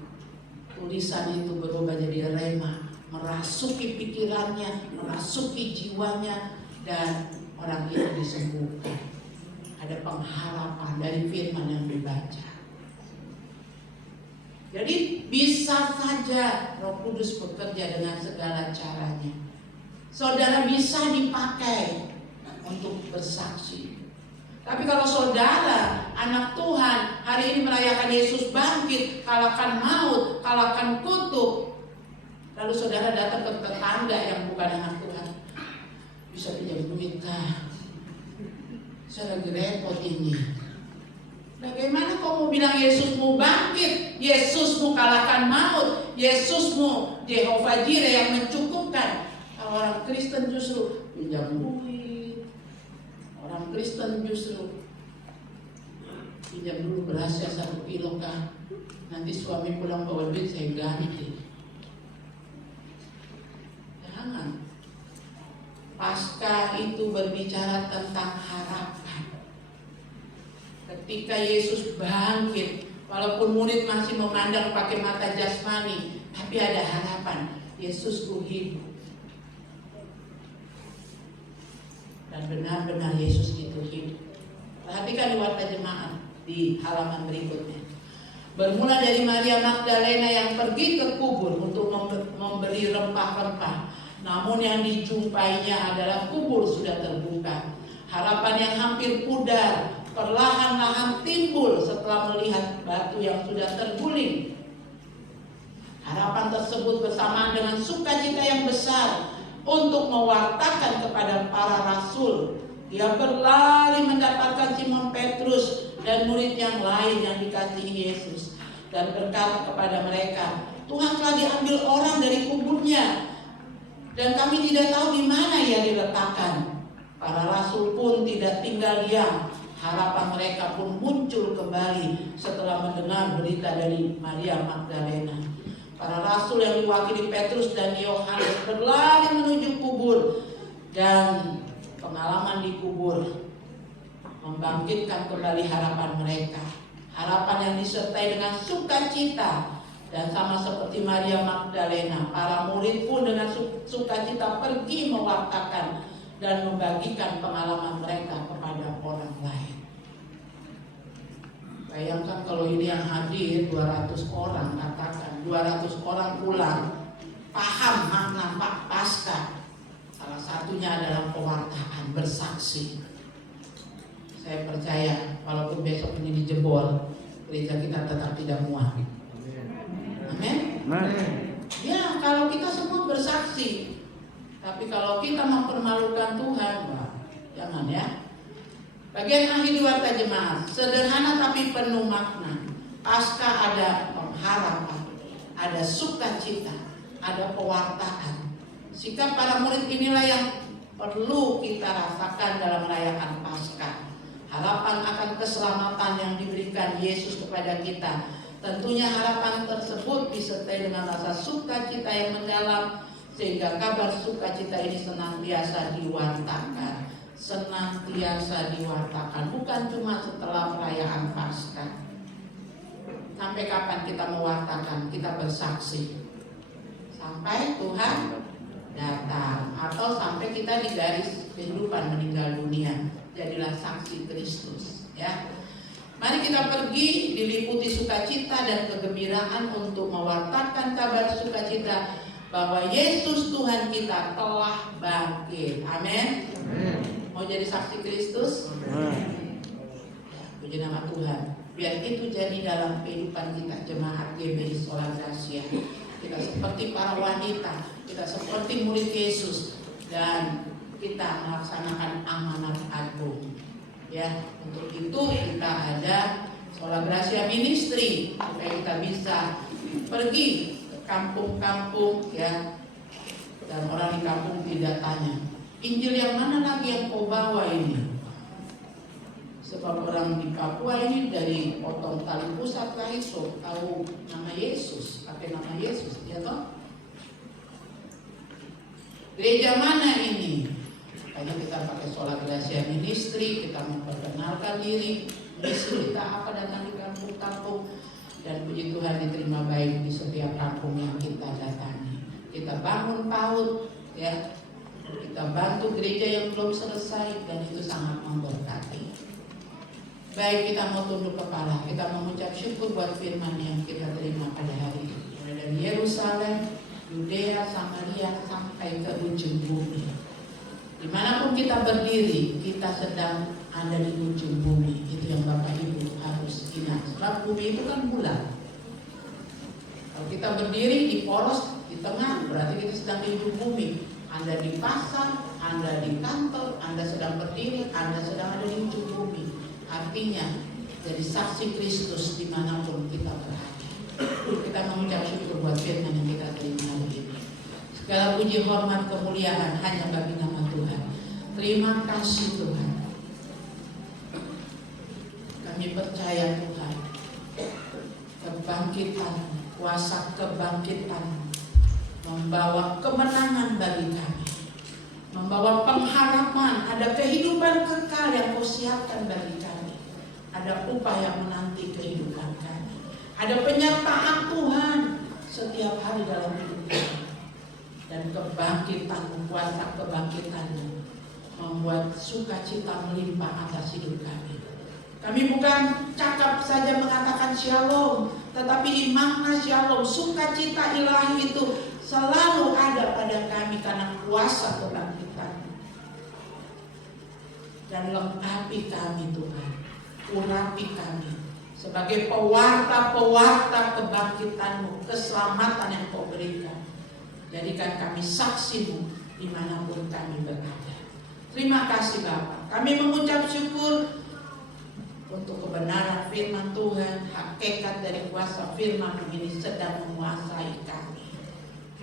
Tulisan itu berubah jadi rema, merasuki pikirannya, merasuki jiwanya, dan orang itu disembuhkan. Ada pengharapan dari firman yang dibaca. Jadi bisa saja Roh Kudus bekerja dengan segala caranya. Saudara bisa dipakai untuk bersaksi. Tapi kalau saudara, anak Tuhan, hari ini merayakan Yesus bangkit, kalahkan maut, kalahkan kutuk, lalu saudara datang ke tetangga yang bukan anak Tuhan, bisa pinjam duit kah? Saya lagi repot ini. Bagaimana kau mau bilang Yesusmu bangkit, Yesusmu kalahkan maut, Yesusmu Jehovah Jireh yang mencukupkan? Kalau orang Kristen justru pinjam duit, orang Kristen justru pinjam dulu berasnya 1 kilo kah? Nanti suami pulang bawa duit saya ganti. Jangan. Paskah itu berbicara tentang harapan. Ketika Yesus bangkit, walaupun murid masih memandang pakai mata jasmani, tapi ada harapan. Yesusku hidup. Dan benar-benar Yesus itu hidup. Perhatikan di warta jemaat di halaman berikutnya. Bermula dari Maria Magdalena yang pergi ke kubur untuk memberi rempah-rempah. Namun yang dijumpainya adalah kubur sudah terbuka. Harapan yang hampir pudar perlahan-lahan timbul setelah melihat batu yang sudah terguling. Harapan tersebut bersamaan dengan sukacita yang besar untuk mewartakan kepada para rasul. Dia berlari mendapatkan Simon Petrus dan murid yang lain yang dikasihi Yesus, dan berkata kepada mereka, Tuhan telah diambil orang dari kuburnya, dan kami tidak tahu di mana ia diletakkan. Para rasul pun tidak tinggal diam. Harapan mereka pun muncul kembali setelah mendengar berita dari Maria Magdalena. Para rasul yang diwakili Petrus dan Yohanes berlari menuju kubur, dan pengalaman di kubur membangkitkan kembali harapan mereka. Harapan yang disertai dengan sukacita. Dan sama seperti Maria Magdalena, para murid pun dengan sukacita pergi mewartakan dan membagikan pengalaman mereka kepada orang lain. Bayangkan kalau ini yang hadir 200 orang, katakan 200 orang pulang paham makna Paskah. Salah satunya adalah pewartaan, bersaksi. Saya percaya walaupun besok ini dijebol, gereja kita tetap tidak muat. Amin. Ya, kalau kita semua bersaksi, tapi kalau kita mempermalukan Tuhan, wah, jangan ya. Bagian akhir di warta jemaat, sederhana tapi penuh makna. Paskah ada pengharapan, ada sukacita, ada pewartaan. Sikap para murid inilah yang perlu kita rasakan dalam merayakan Paskah. Harapan akan keselamatan yang diberikan Yesus kepada kita. Tentunya harapan tersebut disertai dengan rasa sukacita yang mendalam, sehingga kabar sukacita ini senantiasa diwartakan. Senantiasa diwartakan, bukan cuma setelah perayaan Paskah. Sampai kapan kita mewartakan? Kita bersaksi sampai Tuhan datang, atau sampai kita di garis kehidupan meninggal dunia. Jadilah saksi Kristus, ya. Mari kita pergi diliputi sukacita dan kegembiraan untuk mewartakan kabar sukacita bahwa Yesus Tuhan kita telah bangkit. Amin. Mau jadi saksi Kristus? Ya, puji nama Tuhan. Biar itu jadi dalam kehidupan kita, jemaat GBI Sola Gracia. Kita seperti para wanita, kita seperti murid Yesus, dan kita melaksanakan amanat agung. Ya, untuk itu kita ada Sola Gracia Ministry supaya kita bisa pergi ke kampung-kampung, ya, dan orang di kampung tidak tanya, Injil yang mana lagi yang kau bawa ini? Sebab orang di Papua ini dari potong tali pusat lahir tahu nama Yesus, pakai nama Yesus, ya toh? Gereja mana ini? Makanya kita pakai sholat Gracia Ministry, kita memperkenalkan diri, misi kita apa datang di kampung-kampung, dan puji Tuhan diterima baik di setiap kampung yang kita datangi. Kita bangun PAUD, ya, kita bantu gereja yang belum selesai, dan itu sangat memberkati. Baik, kita mau tunduk kepala, kita mengucap syukur buat firman yang kita terima pada hari ini. Mulai dari Yerusalem, Yudea, Samaria, sampai ke ujung bumi. Dimanapun kita berdiri, kita sedang ada di ujung bumi. Itu yang Bapak Ibu harus ingat. Sebab bumi itu kan bulat. Kalau kita berdiri di poros, di tengah, berarti kita sedang di ujung bumi. Anda di pasar, Anda di kantor, Anda sedang berdiri, Anda sedang ada di ujung bumi. Artinya jadi saksi Kristus dimanapun kita berada. Kita mengucap syukur buat firman yang kita terima hari ini. Segala puji, hormat, kemuliaan hanya bagi nama Tuhan. Terima kasih Tuhan. Kami percaya Tuhan, kebangkitan, kuasa kebangkitan membawa kemenangan bagi kami, membawa pengharapan, ada kehidupan kekal yang Kau siapkan bagi kami. Ada upaya menanti kehidupan kami. Ada penyertaan Tuhan setiap hari dalam hidup kami. Dan kebangkitan, kuasa kebangkitan-Mu membuat sukacita melimpah atas hidup kami. Kami bukan cakap saja mengatakan shalom, tetapi di makna shalom, sukacita ilahi itu selalu ada pada kami karena kuasa kebangkitan-Mu. Dan lengkapi kami Tuhan. Urapi kami sebagai pewarta-pewarta kebangkitan-Mu, keselamatan yang Kau berikan. Jadikan kami saksi-Mu dimanapun kami berada. Terima kasih Bapa. Kami mengucap syukur untuk kebenaran firman Tuhan, hakikat dari kuasa firman ini sedang menguasai kami.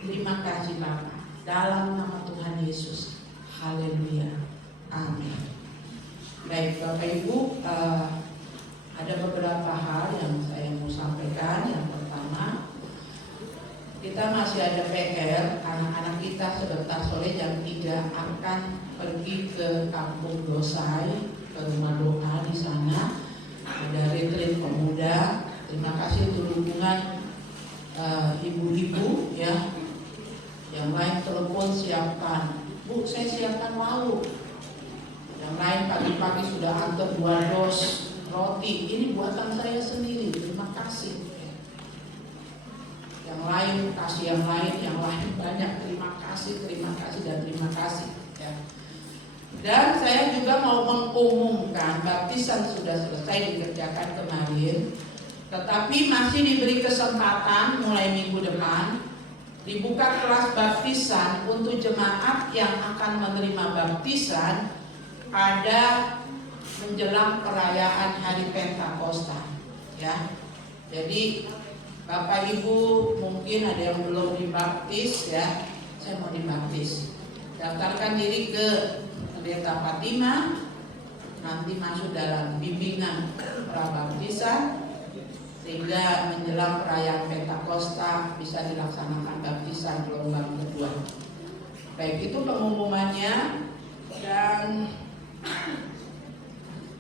Terima kasih Bapa. Dalam nama Tuhan Yesus. Haleluya. Amin. Baik Bapak Ibu, ada beberapa hal yang saya mau sampaikan. Yang pertama, kita masih ada PR, anak-anak kita sebentar sore jam 3 akan pergi ke Kampung Dosai, ke rumah doa di sana. Ada retreat pemuda. Terima kasih untuk dukungan ibu-ibu ya. Yang lain telepon siapkan, Bu saya siapkan lauk. Yang lain pagi-pagi sudah antar 2 dos roti. Ini buatan saya sendiri. Terima kasih. Yang lain kasih yang lain banyak. Terima kasih dan terima kasih. Ya. Dan saya juga mau mengumumkan baptisan sudah selesai dikerjakan kemarin, tetapi masih diberi kesempatan mulai minggu depan dibuka kelas baptisan untuk jemaat yang akan menerima baptisan pada menjelang perayaan Hari Pentakosta, ya. Jadi Bapak Ibu mungkin ada yang belum dibaptis, ya. Saya mau dibaptis. Daftarkan diri ke Pendeta Fatima, nanti masuk dalam bimbingan prabaptisan sehingga menjelang perayaan Pentakosta bisa dilaksanakan baptisan gelombang kedua. Baik, itu pengumumannya. Dan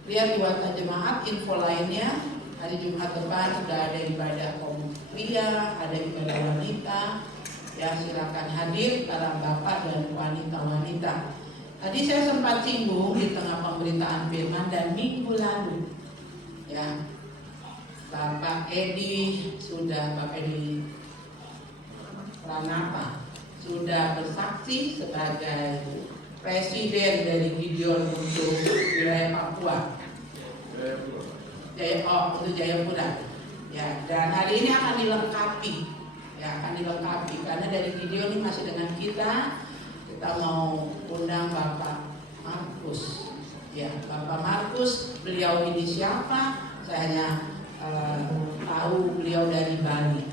lihat di WhatsApp jemaat info lainnya. Hari Jumat depan sudah ada ibadah kaum pria, ada ibadah wanita. Ya, silakan hadir para bapak dan wanita-wanita. Tadi saya sempat singgung di tengah pemberitaan firman dan minggu lalu, ya, Bapak Edi Pranata sudah bersaksi sebagai presiden dari Gideon untuk wilayah Papua. Untuk Jayapura. Ya, dan hari ini akan dilengkapi. Ya, akan dilengkapi karena dari Gideon ini masih dengan kita. Kita mau undang Bapak Markus. Ya, Bapak Markus, beliau ini siapa? Saya hanya tahu beliau dari Bali.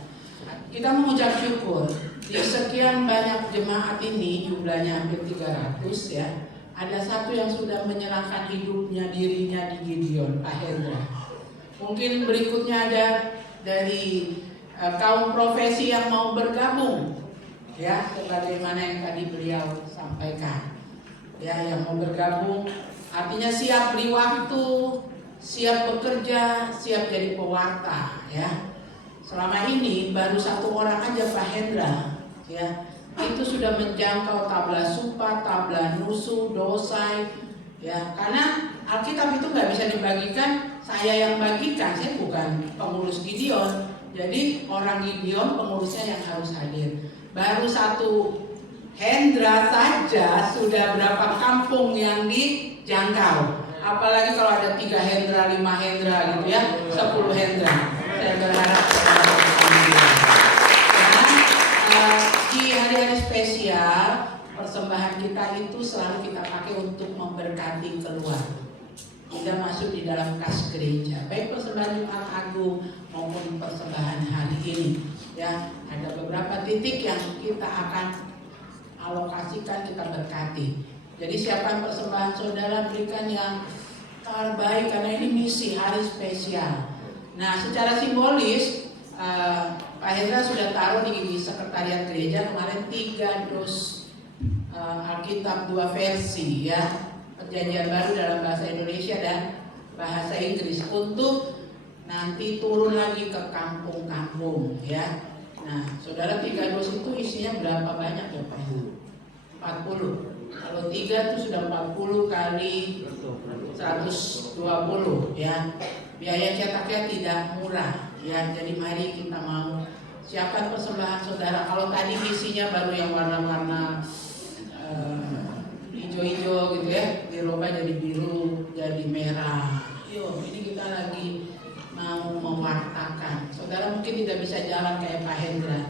Kita mengucap syukur di sekian banyak jemaat ini, jumlahnya hampir 300 ya. ada satu yang sudah menyerahkan hidupnya, dirinya di Gideon, Pak Hendra. Mungkin berikutnya ada dari kaum profesi yang mau bergabung, ya, sebagaimana yang tadi beliau sampaikan, ya, yang mau bergabung, artinya siap beri waktu, siap bekerja, siap jadi pewarta, ya. Selama ini baru satu orang aja Pak Hendra, ya, itu sudah menjangkau Tabla Supa, Tabla Nusu, Dosai, ya, karena Alkitab itu nggak bisa dibagikan, saya yang bagikan, saya bukan pengurus Gideon, jadi orang Gideon pengurusnya yang harus hadir. Baru satu Hendra saja sudah berapa kampung yang dijangkau, apalagi kalau ada 3 Hendra, 5 Hendra gitu ya, 10 Hendra. Saya berharap di hari-hari spesial persembahan kita itu selalu kita pakai untuk memberkati keluarga. Tidak masuk di dalam kas gereja, baik persembahan Jumat Agung maupun persembahan hari ini. Ya, ada beberapa titik yang kita akan alokasikan, kita berkati. Jadi siapkan persembahan saudara, berikan yang terbaik karena ini misi hari spesial. Nah, secara simbolis Pak Hendra sudah taruh di sekretariat gereja kemarin 3 dus Alkitab 2 versi, ya, Perjanjian Baru dalam bahasa Indonesia dan bahasa Inggris, untuk nanti turun lagi ke kampung-kampung, ya. Nah, saudara 3 dus itu isinya berapa banyak ya Pak? 40. Kalau 3 itu sudah 40 kali 120, ya. Biaya cetaknya tidak murah, ya. Jadi mari kita mau siapkan persembahan saudara. Kalau tadi isinya baru yang warna-warna hijau-hijau gitu ya, dirubah jadi biru, jadi merah. Yuk, ini kita lagi mau mewartakan. Saudara mungkin tidak bisa jalan kayak Pak Hendra,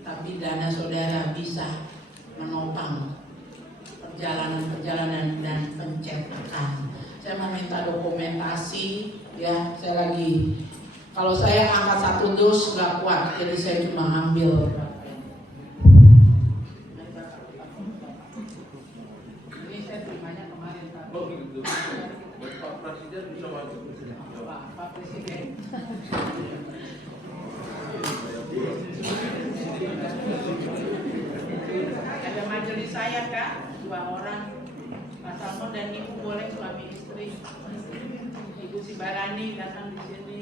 tapi dana saudara bisa menopang perjalanan dan pencetakan. Saya mau minta dokumentasi, ya. Saya lagi, kalau saya angkat 1 dus nggak kuat, jadi saya cuma ambil. Ini saya terimanya kemarin Pak. Pak Presiden bisa masuk. Pak Presiden. Ada majelis saya Kak, 2 orang, Pak Salmon dan Ibu, boleh suami istri. Ibu Sibarani datang di sini.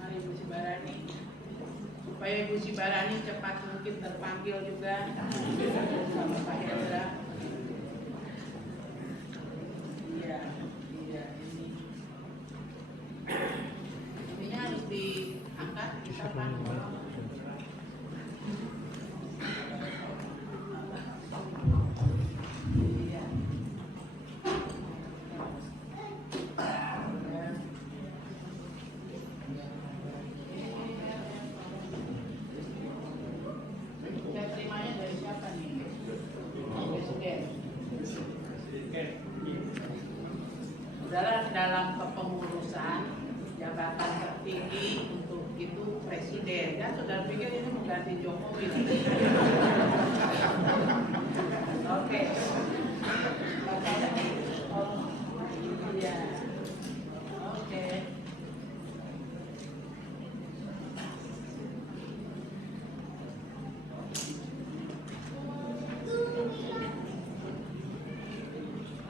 Mari Ibu Sibarani, supaya Ibu Sibarani cepat mungkin terpanggil juga sama Pak Hendra. Iya, ini. Ininya harus diangkat, kita panggil. Dalam kepengurusan jabatan tertinggi untuk itu presiden, ya. Saudara pikir ini mengganti Jokowi? Oke. Iya. Oke.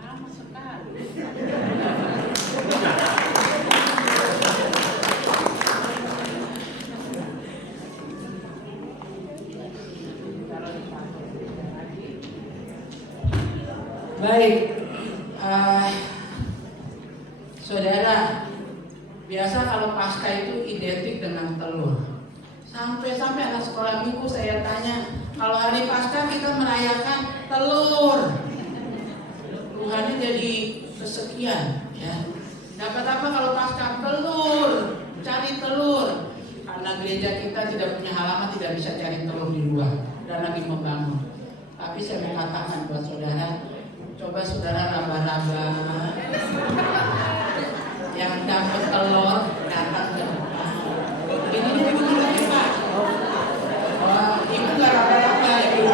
Lama sekali. Baik, saudara, biasa kalau pasca itu identik dengan telur. Sampai-sampai anak sekolah minggu saya tanya, kalau hari pasca kita merayakan telur, Tuhannya jadi kesekian, ya. Dapat apa kalau pasca? Telur, cari telur. Karena gereja kita tidak punya halaman, tidak bisa cari telur di luar dan lagi membangun. Tapi saya mau katakan buat saudara, coba saudara raba-raba yang dapat telur datang ke depan. Ini dulu lagi Pak. Oh, ibu nggak raba-raba ibu.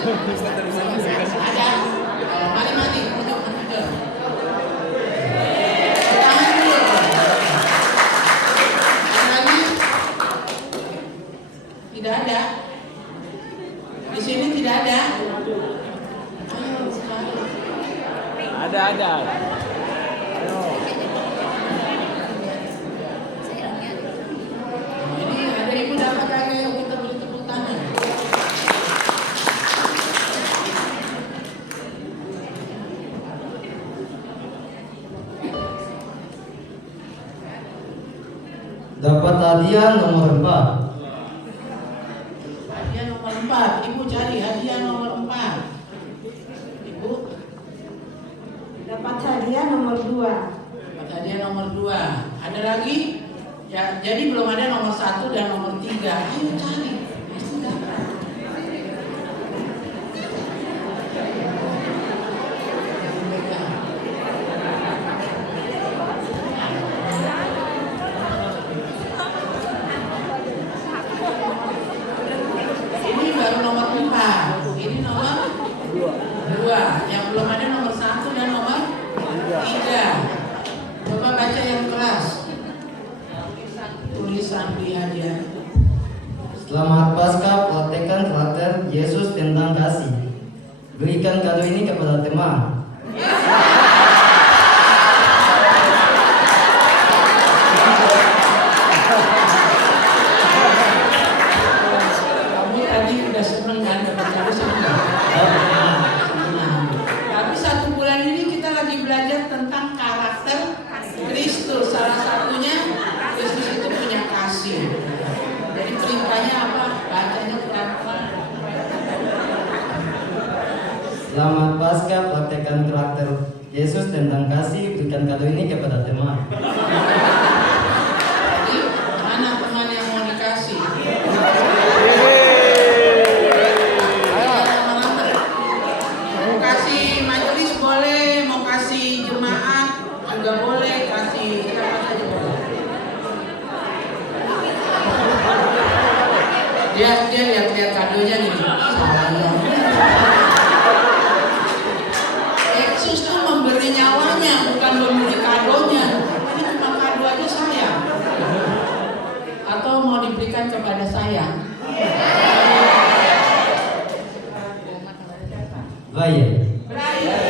Ada? Mari, tunjuk. Tangan dulu. Ada lagi? Tidak ada. Di sini tidak ada. Ayo, sekali. Ada. Jadi ada ibu dapat lagi, yuk kita beri tepuk tangan. Dapat hadiah nomor 4. Hadiah nomor 4. Ibu cari hadiah nomor 4. Ibu Dapat hadiah nomor 2. dapat hadiah nomor 2. Ada lagi? Ya, jadi belum ada nomor 1 dan nomor 3. Ayo cari. Pasti dapat. Ini baru nomor 4. Ini nomor 2. Yang belum ada nomor 1 dan nomor 3. Coba baca yang keras. Tulisan di hadiah. Selamat Paskah, praktekkan karakter Yesus tentang kasih. Berikan kado ini kepada teman. Kamu tadi udah seneng kan dapat kado seneng? Senang. Tapi 1 bulan ini kita lagi belajar tentang karakter Kristus. Salah satunya Kristus itu punya kasih. Jadi perintahnya apa? Bacanya pelan-pelan. Selamat Paskah, praktekkan karakter Yesus tentang kasih. Berikan kado ini kepada teman. Jadi mana teman yang mau dikasih? Mau kasih majelis boleh, mau kasih jemaat juga boleh, kasih siapa saja boleh. Dia lihat kadonya nih. Sayang. Yesus tuh memberi nyawanya, bukan memberi kadonya. Ini cuma kado aja sayang. Atau mau diberikan kepada sayang? Brian. Brian.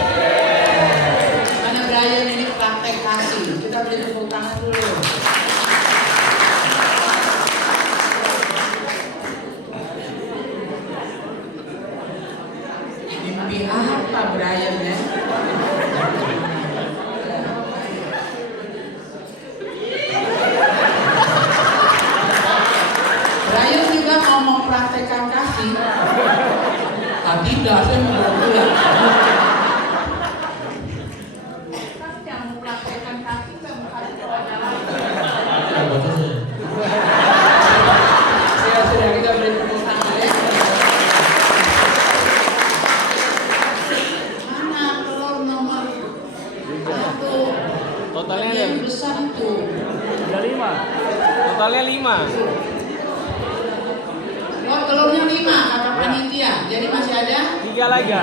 Mana Brian ini praktek kasih. Kita beri tepuk tangan dulu. Mimpi apa Brian ya? Brian juga mau mempraktekkan kasih. Tapi tidak, saya mau pulang. Yang mempraktekkan kasih saya mau kasih kepada lain. Sudah kita beri tepuk tangan ya. Mana telur nomor 1? Totalnya yang besar itu. Ada 5. Totalnya 5. Oh, telurnya 5 kata panitia. Jadi masih ada 3 lagi. 3.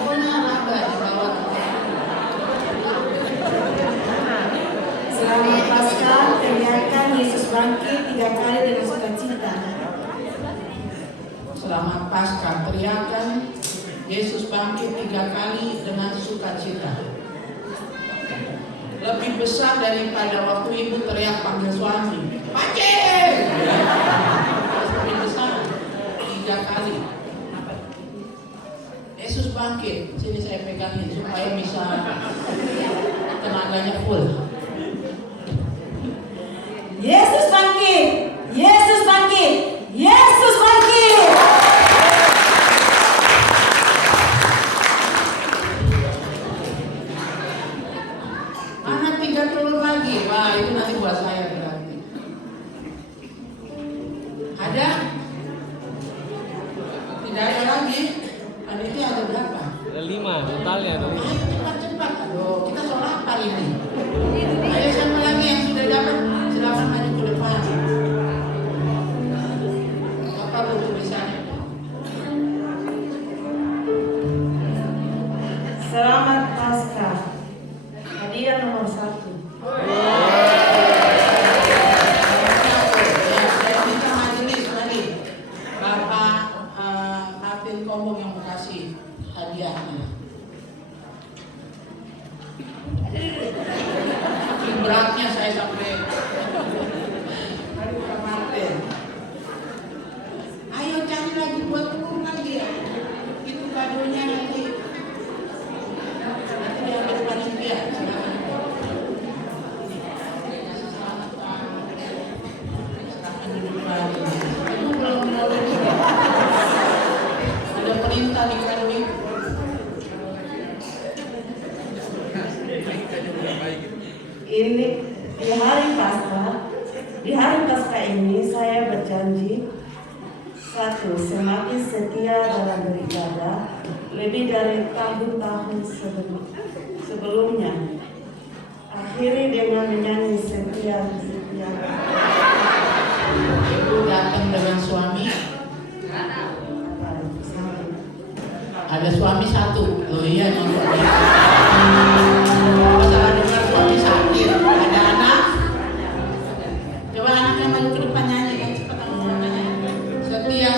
Pokoknya raba di bawah. Selamat Paskah, teriakan Yesus bangkit 3 kali dengan sukacita. Selamat Paskah, teriakan Yesus bangkit 3 kali dengan sukacita. Lebih besar daripada waktu ibu teriak panggil suami. Pancing! Lebih besar 3 kali. Yesus bangkit. Sini saya pegangin supaya bisa tenaganya full. Yesus bangkit! Yesus bangkit! Yesus bangkit! Mana 3 telur lagi? Wah, itu nanti buat saya berarti. Ada? Tidak ada lagi? Panitia ada berapa? Ada 5 totalnya. Ayo cepat-cepat. Aduh, kita sholat hari ini. Ayo siapa lagi yang sudah dapat? Silakan maju ke depan. Apa bu tulisannya? Kombong yang mau kasih hadiahnya. Beratnya saya sampai aduh Martin. Ayo cari lagi buat turun lagi ya. Itu kadonya nanti diambil panitia. Selamat Pak. Silahkan duduk lagi. Itu belum menolong juga. Ada perintah di kado itu. Ini di hari Paskah ini saya berjanji, satu, semakin setia dalam beribadah lebih dari tahun-tahun sebelumnya. Akhiri dengan menyanyi setia. Ibu datang dengan suami. Ada suami satu. Oh iya nonton. Salah dengar suami sakit. Ada anak. Coba anaknya maju ke depan nyanyi kan cepat namanya. Setia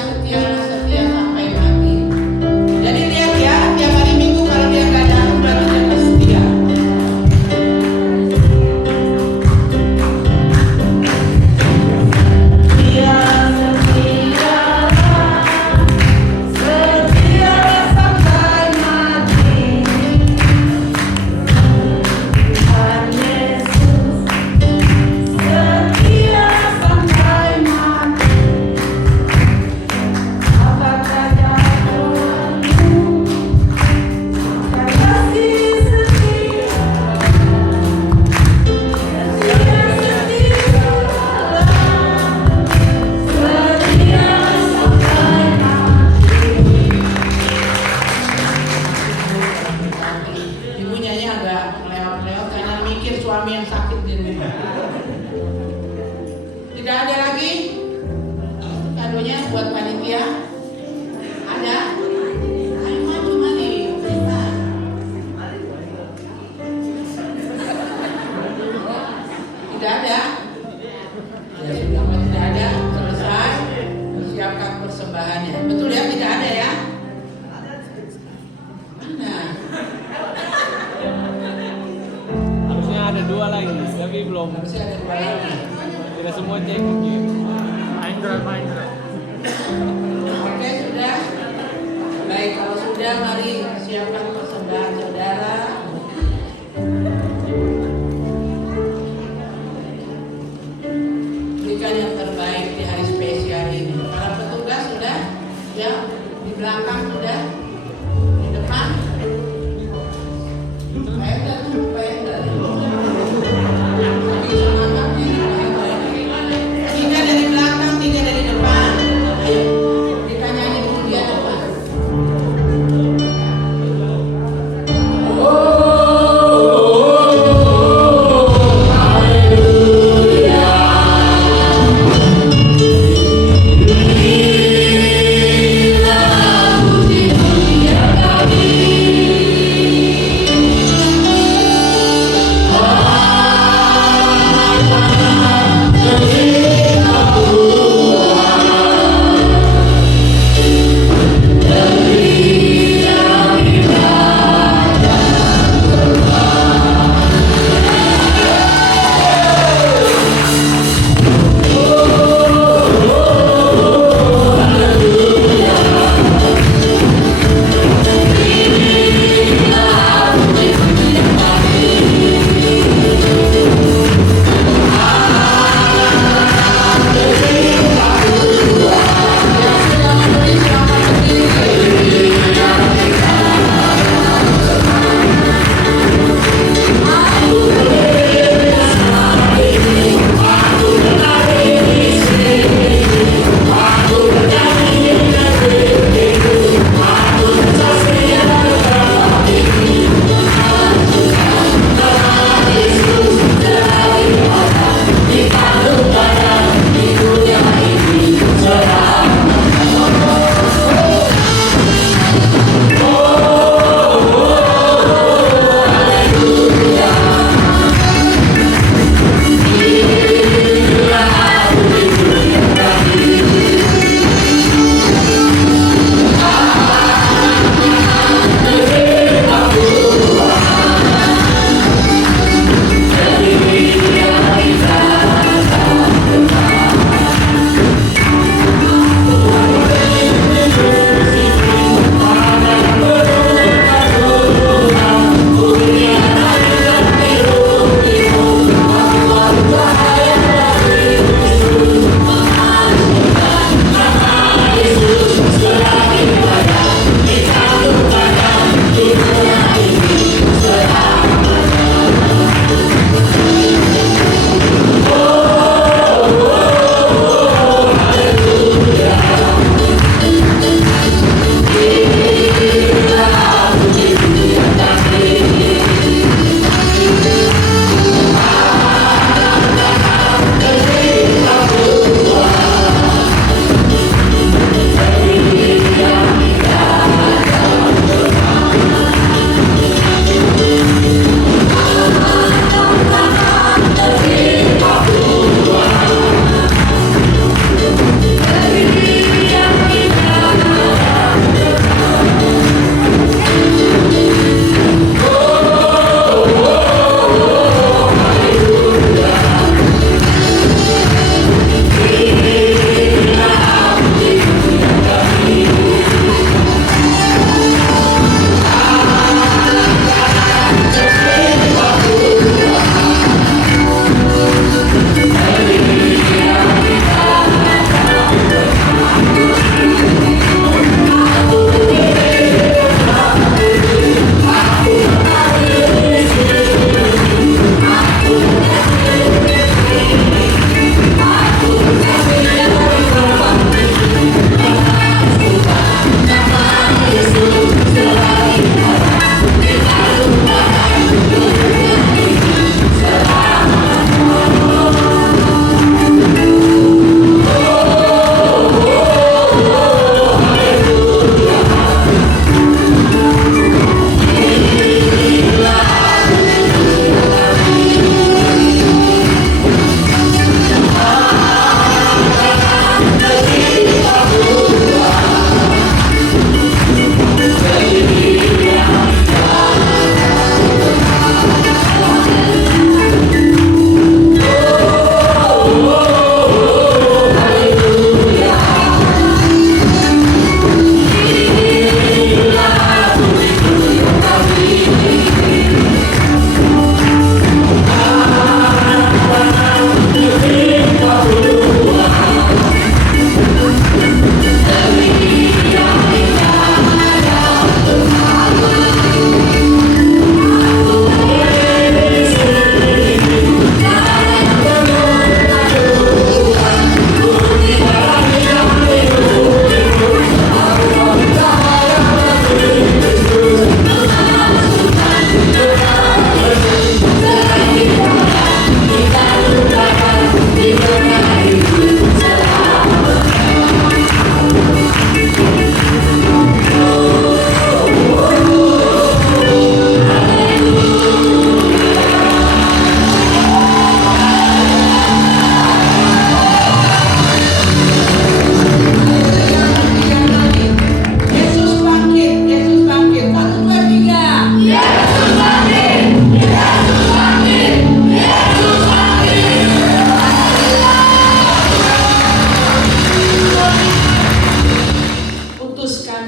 sampai mati. Jadi lihat ya, tiap hari Minggu kalau dia nggak datang berarti dia nggak setia. Suami yang sakit di rumah. Tidak ada lagi kadonya buat panitia? Ada? Ayo maju mari. Tidak ada? Ya sudah, tidak ada. Selesai. Siapkan persembahannya. Betul ya, tidak ada ya? Ada dua lagi, tapi belum. Harusnya ada dua lagi. Kita semua cek mungkin. Main. Oke, sudah. Baik, kalau sudah mari siapkan persembahan saudara. Berikan yang terbaik di hari spesial ini. Para petugas sudah, ya, di belakang sudah, di depan. Tiga dari belakang, tiga dari depan. Ayo, kita nyanyi dulu di depan.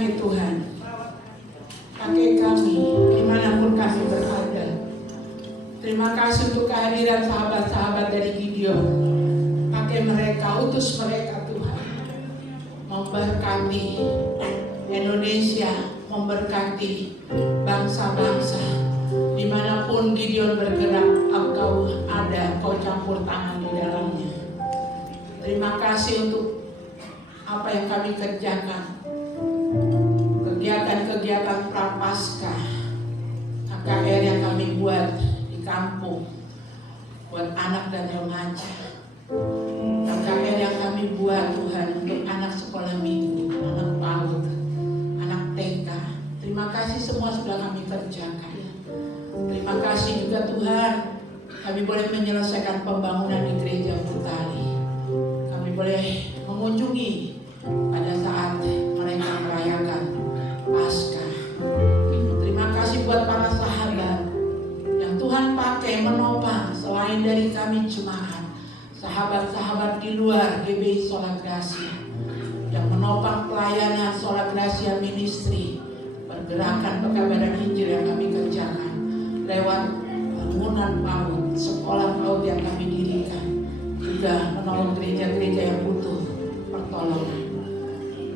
kami Tuhan. Pakai kami dimanapun kami berada. Terima kasih untuk kehadiran sahabat-sahabat dari Gideon. Pakai mereka, utus mereka Tuhan. Memberkati Indonesia, memberkati bangsa-bangsa. Dimanapun Gideon bergerak, Engkau ada, Engkau campur tangan di dalamnya. Terima kasih untuk apa yang kami kerjakan. Kegiatan-kegiatan prapaskah, KKR yang kami buat di kampung, buat anak dan remaja. KKR yang kami buat Tuhan untuk anak sekolah minggu, anak PAUD, anak TK. Terima kasih semua sudah kami kerjakan. Terima kasih juga Tuhan, kami boleh menyelesaikan pembangunan di Gereja Putali. Kami boleh mengunjungi pada saat mereka merayakan Paskah. Terima kasih buat para sahabat yang Tuhan pakai menopang selain dari kami jemaat. Sahabat-sahabat di luar GBI Sola Gracia yang menopang pelayanan Sola Gracia Ministry, pergerakan pekabaran Injil yang kami kerjakan lewat bangunan PAUD, sekolah PAUD yang kami dirikan, juga menolong gereja-gereja yang butuh pertolongan.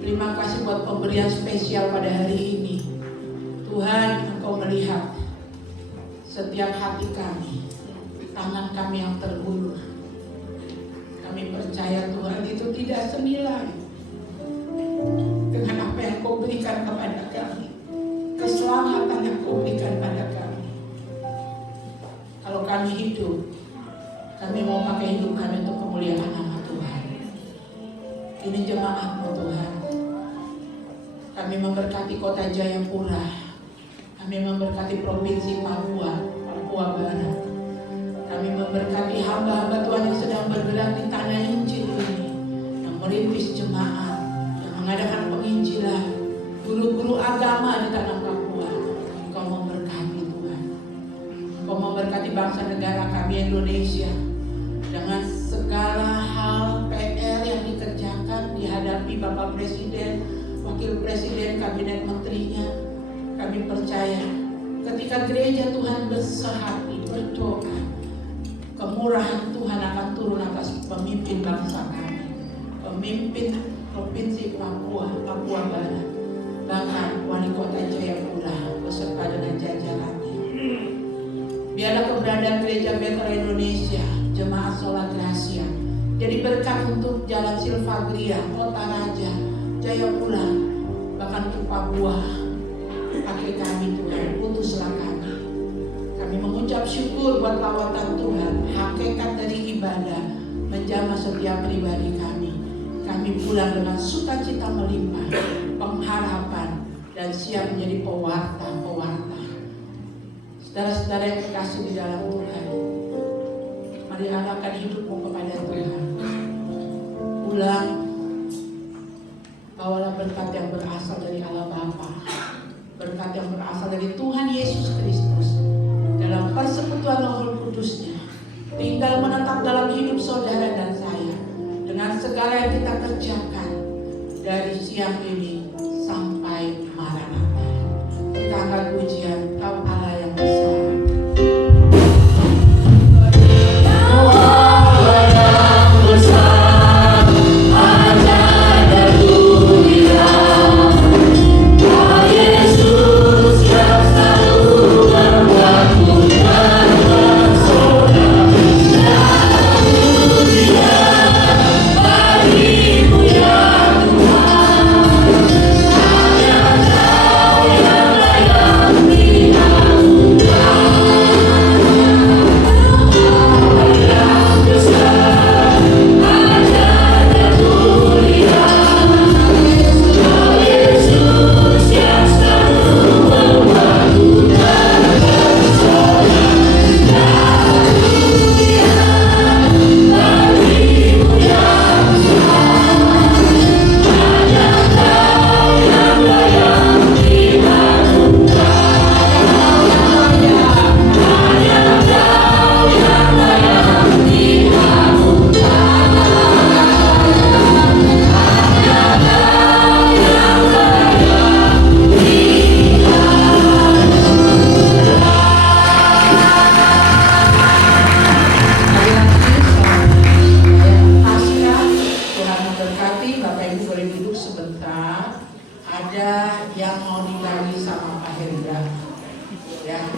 Terima kasih buat pemberian spesial pada hari ini. Tuhan, Engkau melihat setiap hati kami, tangan kami yang terulur. Kami percaya Tuhan itu tidak senilai dengan apa yang Kau berikan kepada kami, keselamatan yang Kau berikan pada kami. Kalau kami hidup, kami mau pakai hidup kami untuk kemuliaan nama Tuhan. Ini jemaat-Mu Tuhan. Kami memberkati kota Jayapura. Kami memberkati provinsi Papua Barat. Kami memberkati hamba-hamba Tuhan yang sedang bergerak di tanah Injil ini, yang merintis jemaat, yang mengadakan penginjilan, guru-guru agama di tanah Papua. Engkau memberkati Tuhan. Engkau memberkati bangsa negara kami Indonesia dengan segala hal PR yang dikerjakan dihadapi Bapak Presiden, Wakil Presiden, Kabinet Menterinya. Kami percaya ketika gereja Tuhan bersehati berdoa, kemurahan Tuhan akan turun atas pemimpin bangsa kami, pemimpin Provinsi Papua Barat, bahkan Wali Kota Jayapura beserta dengan jajarannya. Biarlah keberadaan Gereja Bethel Indonesia, Jemaat Sola Gracia, jadi berkat untuk Jalan Silvagria, Kota Raja, Jayapura, bahkan ke Papua. Pakai kami Tuhan, utuslah kami. Kami mengucap syukur buat lawatan Tuhan, hakikat dari ibadah menjamah setiap pribadi kami. Kami pulang dengan sukacita melimpah, pengharapan, dan siap menjadi pewarta-pewarta. Saudara-saudara yang terkasih di dalam Tuhan, mari arahkan hidupmu kepada Tuhan. Pulang, bawalah berkat yang berasal dari Allah Bapa, berkat yang berasal dari Tuhan Yesus Kristus, dalam persekutuan Roh Kudusnya, tinggal menetap dalam hidup saudara dan saya, dengan segala yang kita kerjakan dari siang ini sampai Maranatha. Kita angkat pujian, Kau Allah yang besar. Tuhan yang mau dibagi sama Pak Hendra. Ya,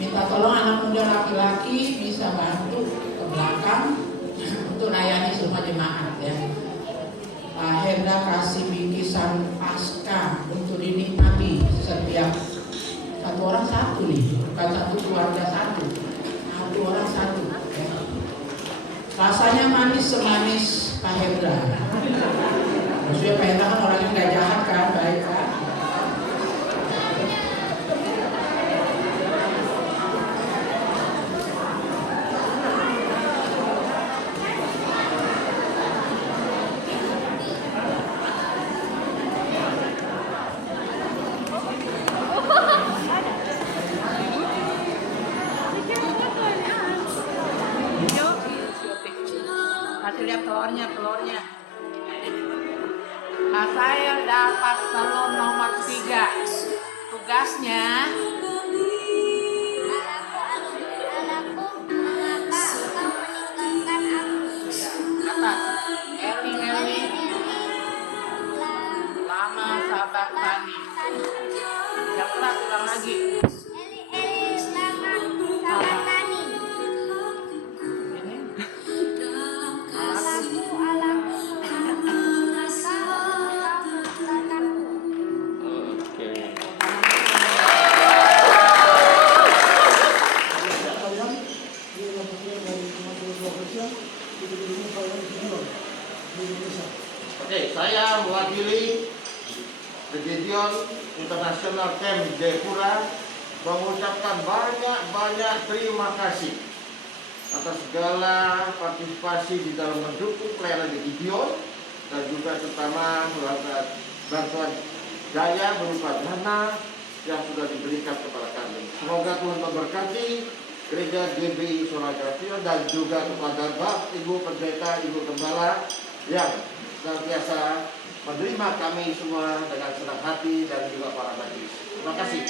minta tolong anak muda laki-laki bisa bantu ke belakang untuk layani semua jemaat ya. Pak Hendra kasih bingkisan pasca untuk dinikmati setiap satu orang satu nih, bukan satu keluarga satu orang satu. Ya. Rasanya manis semanis Pak Hendra. Maksudnya Pak Hendra kan orangnya nggak jahat kan, baik kan. Kasih lihat telurnya. Nah, saya dapat telur nomor 3. Tugasnya kata Eli lama sahabat tani. Yang ulang lagi. Oke, saya mewakili The Gideon International Camp Jayapura mengucapkan banyak terima kasih atas segala partisipasi di dalam mendukung pelayanan The Gideon dan juga terutama bantuan daya berupa dana yang sudah diberikan kepada kami. Semoga Tuhan memberkati Gereja GBI Soragatio dan juga kepada Bapak, Ibu Pendeta, Ibu Gembala yang senantiasa menerima kami semua dengan senang hati dan juga para majelis. Terima kasih.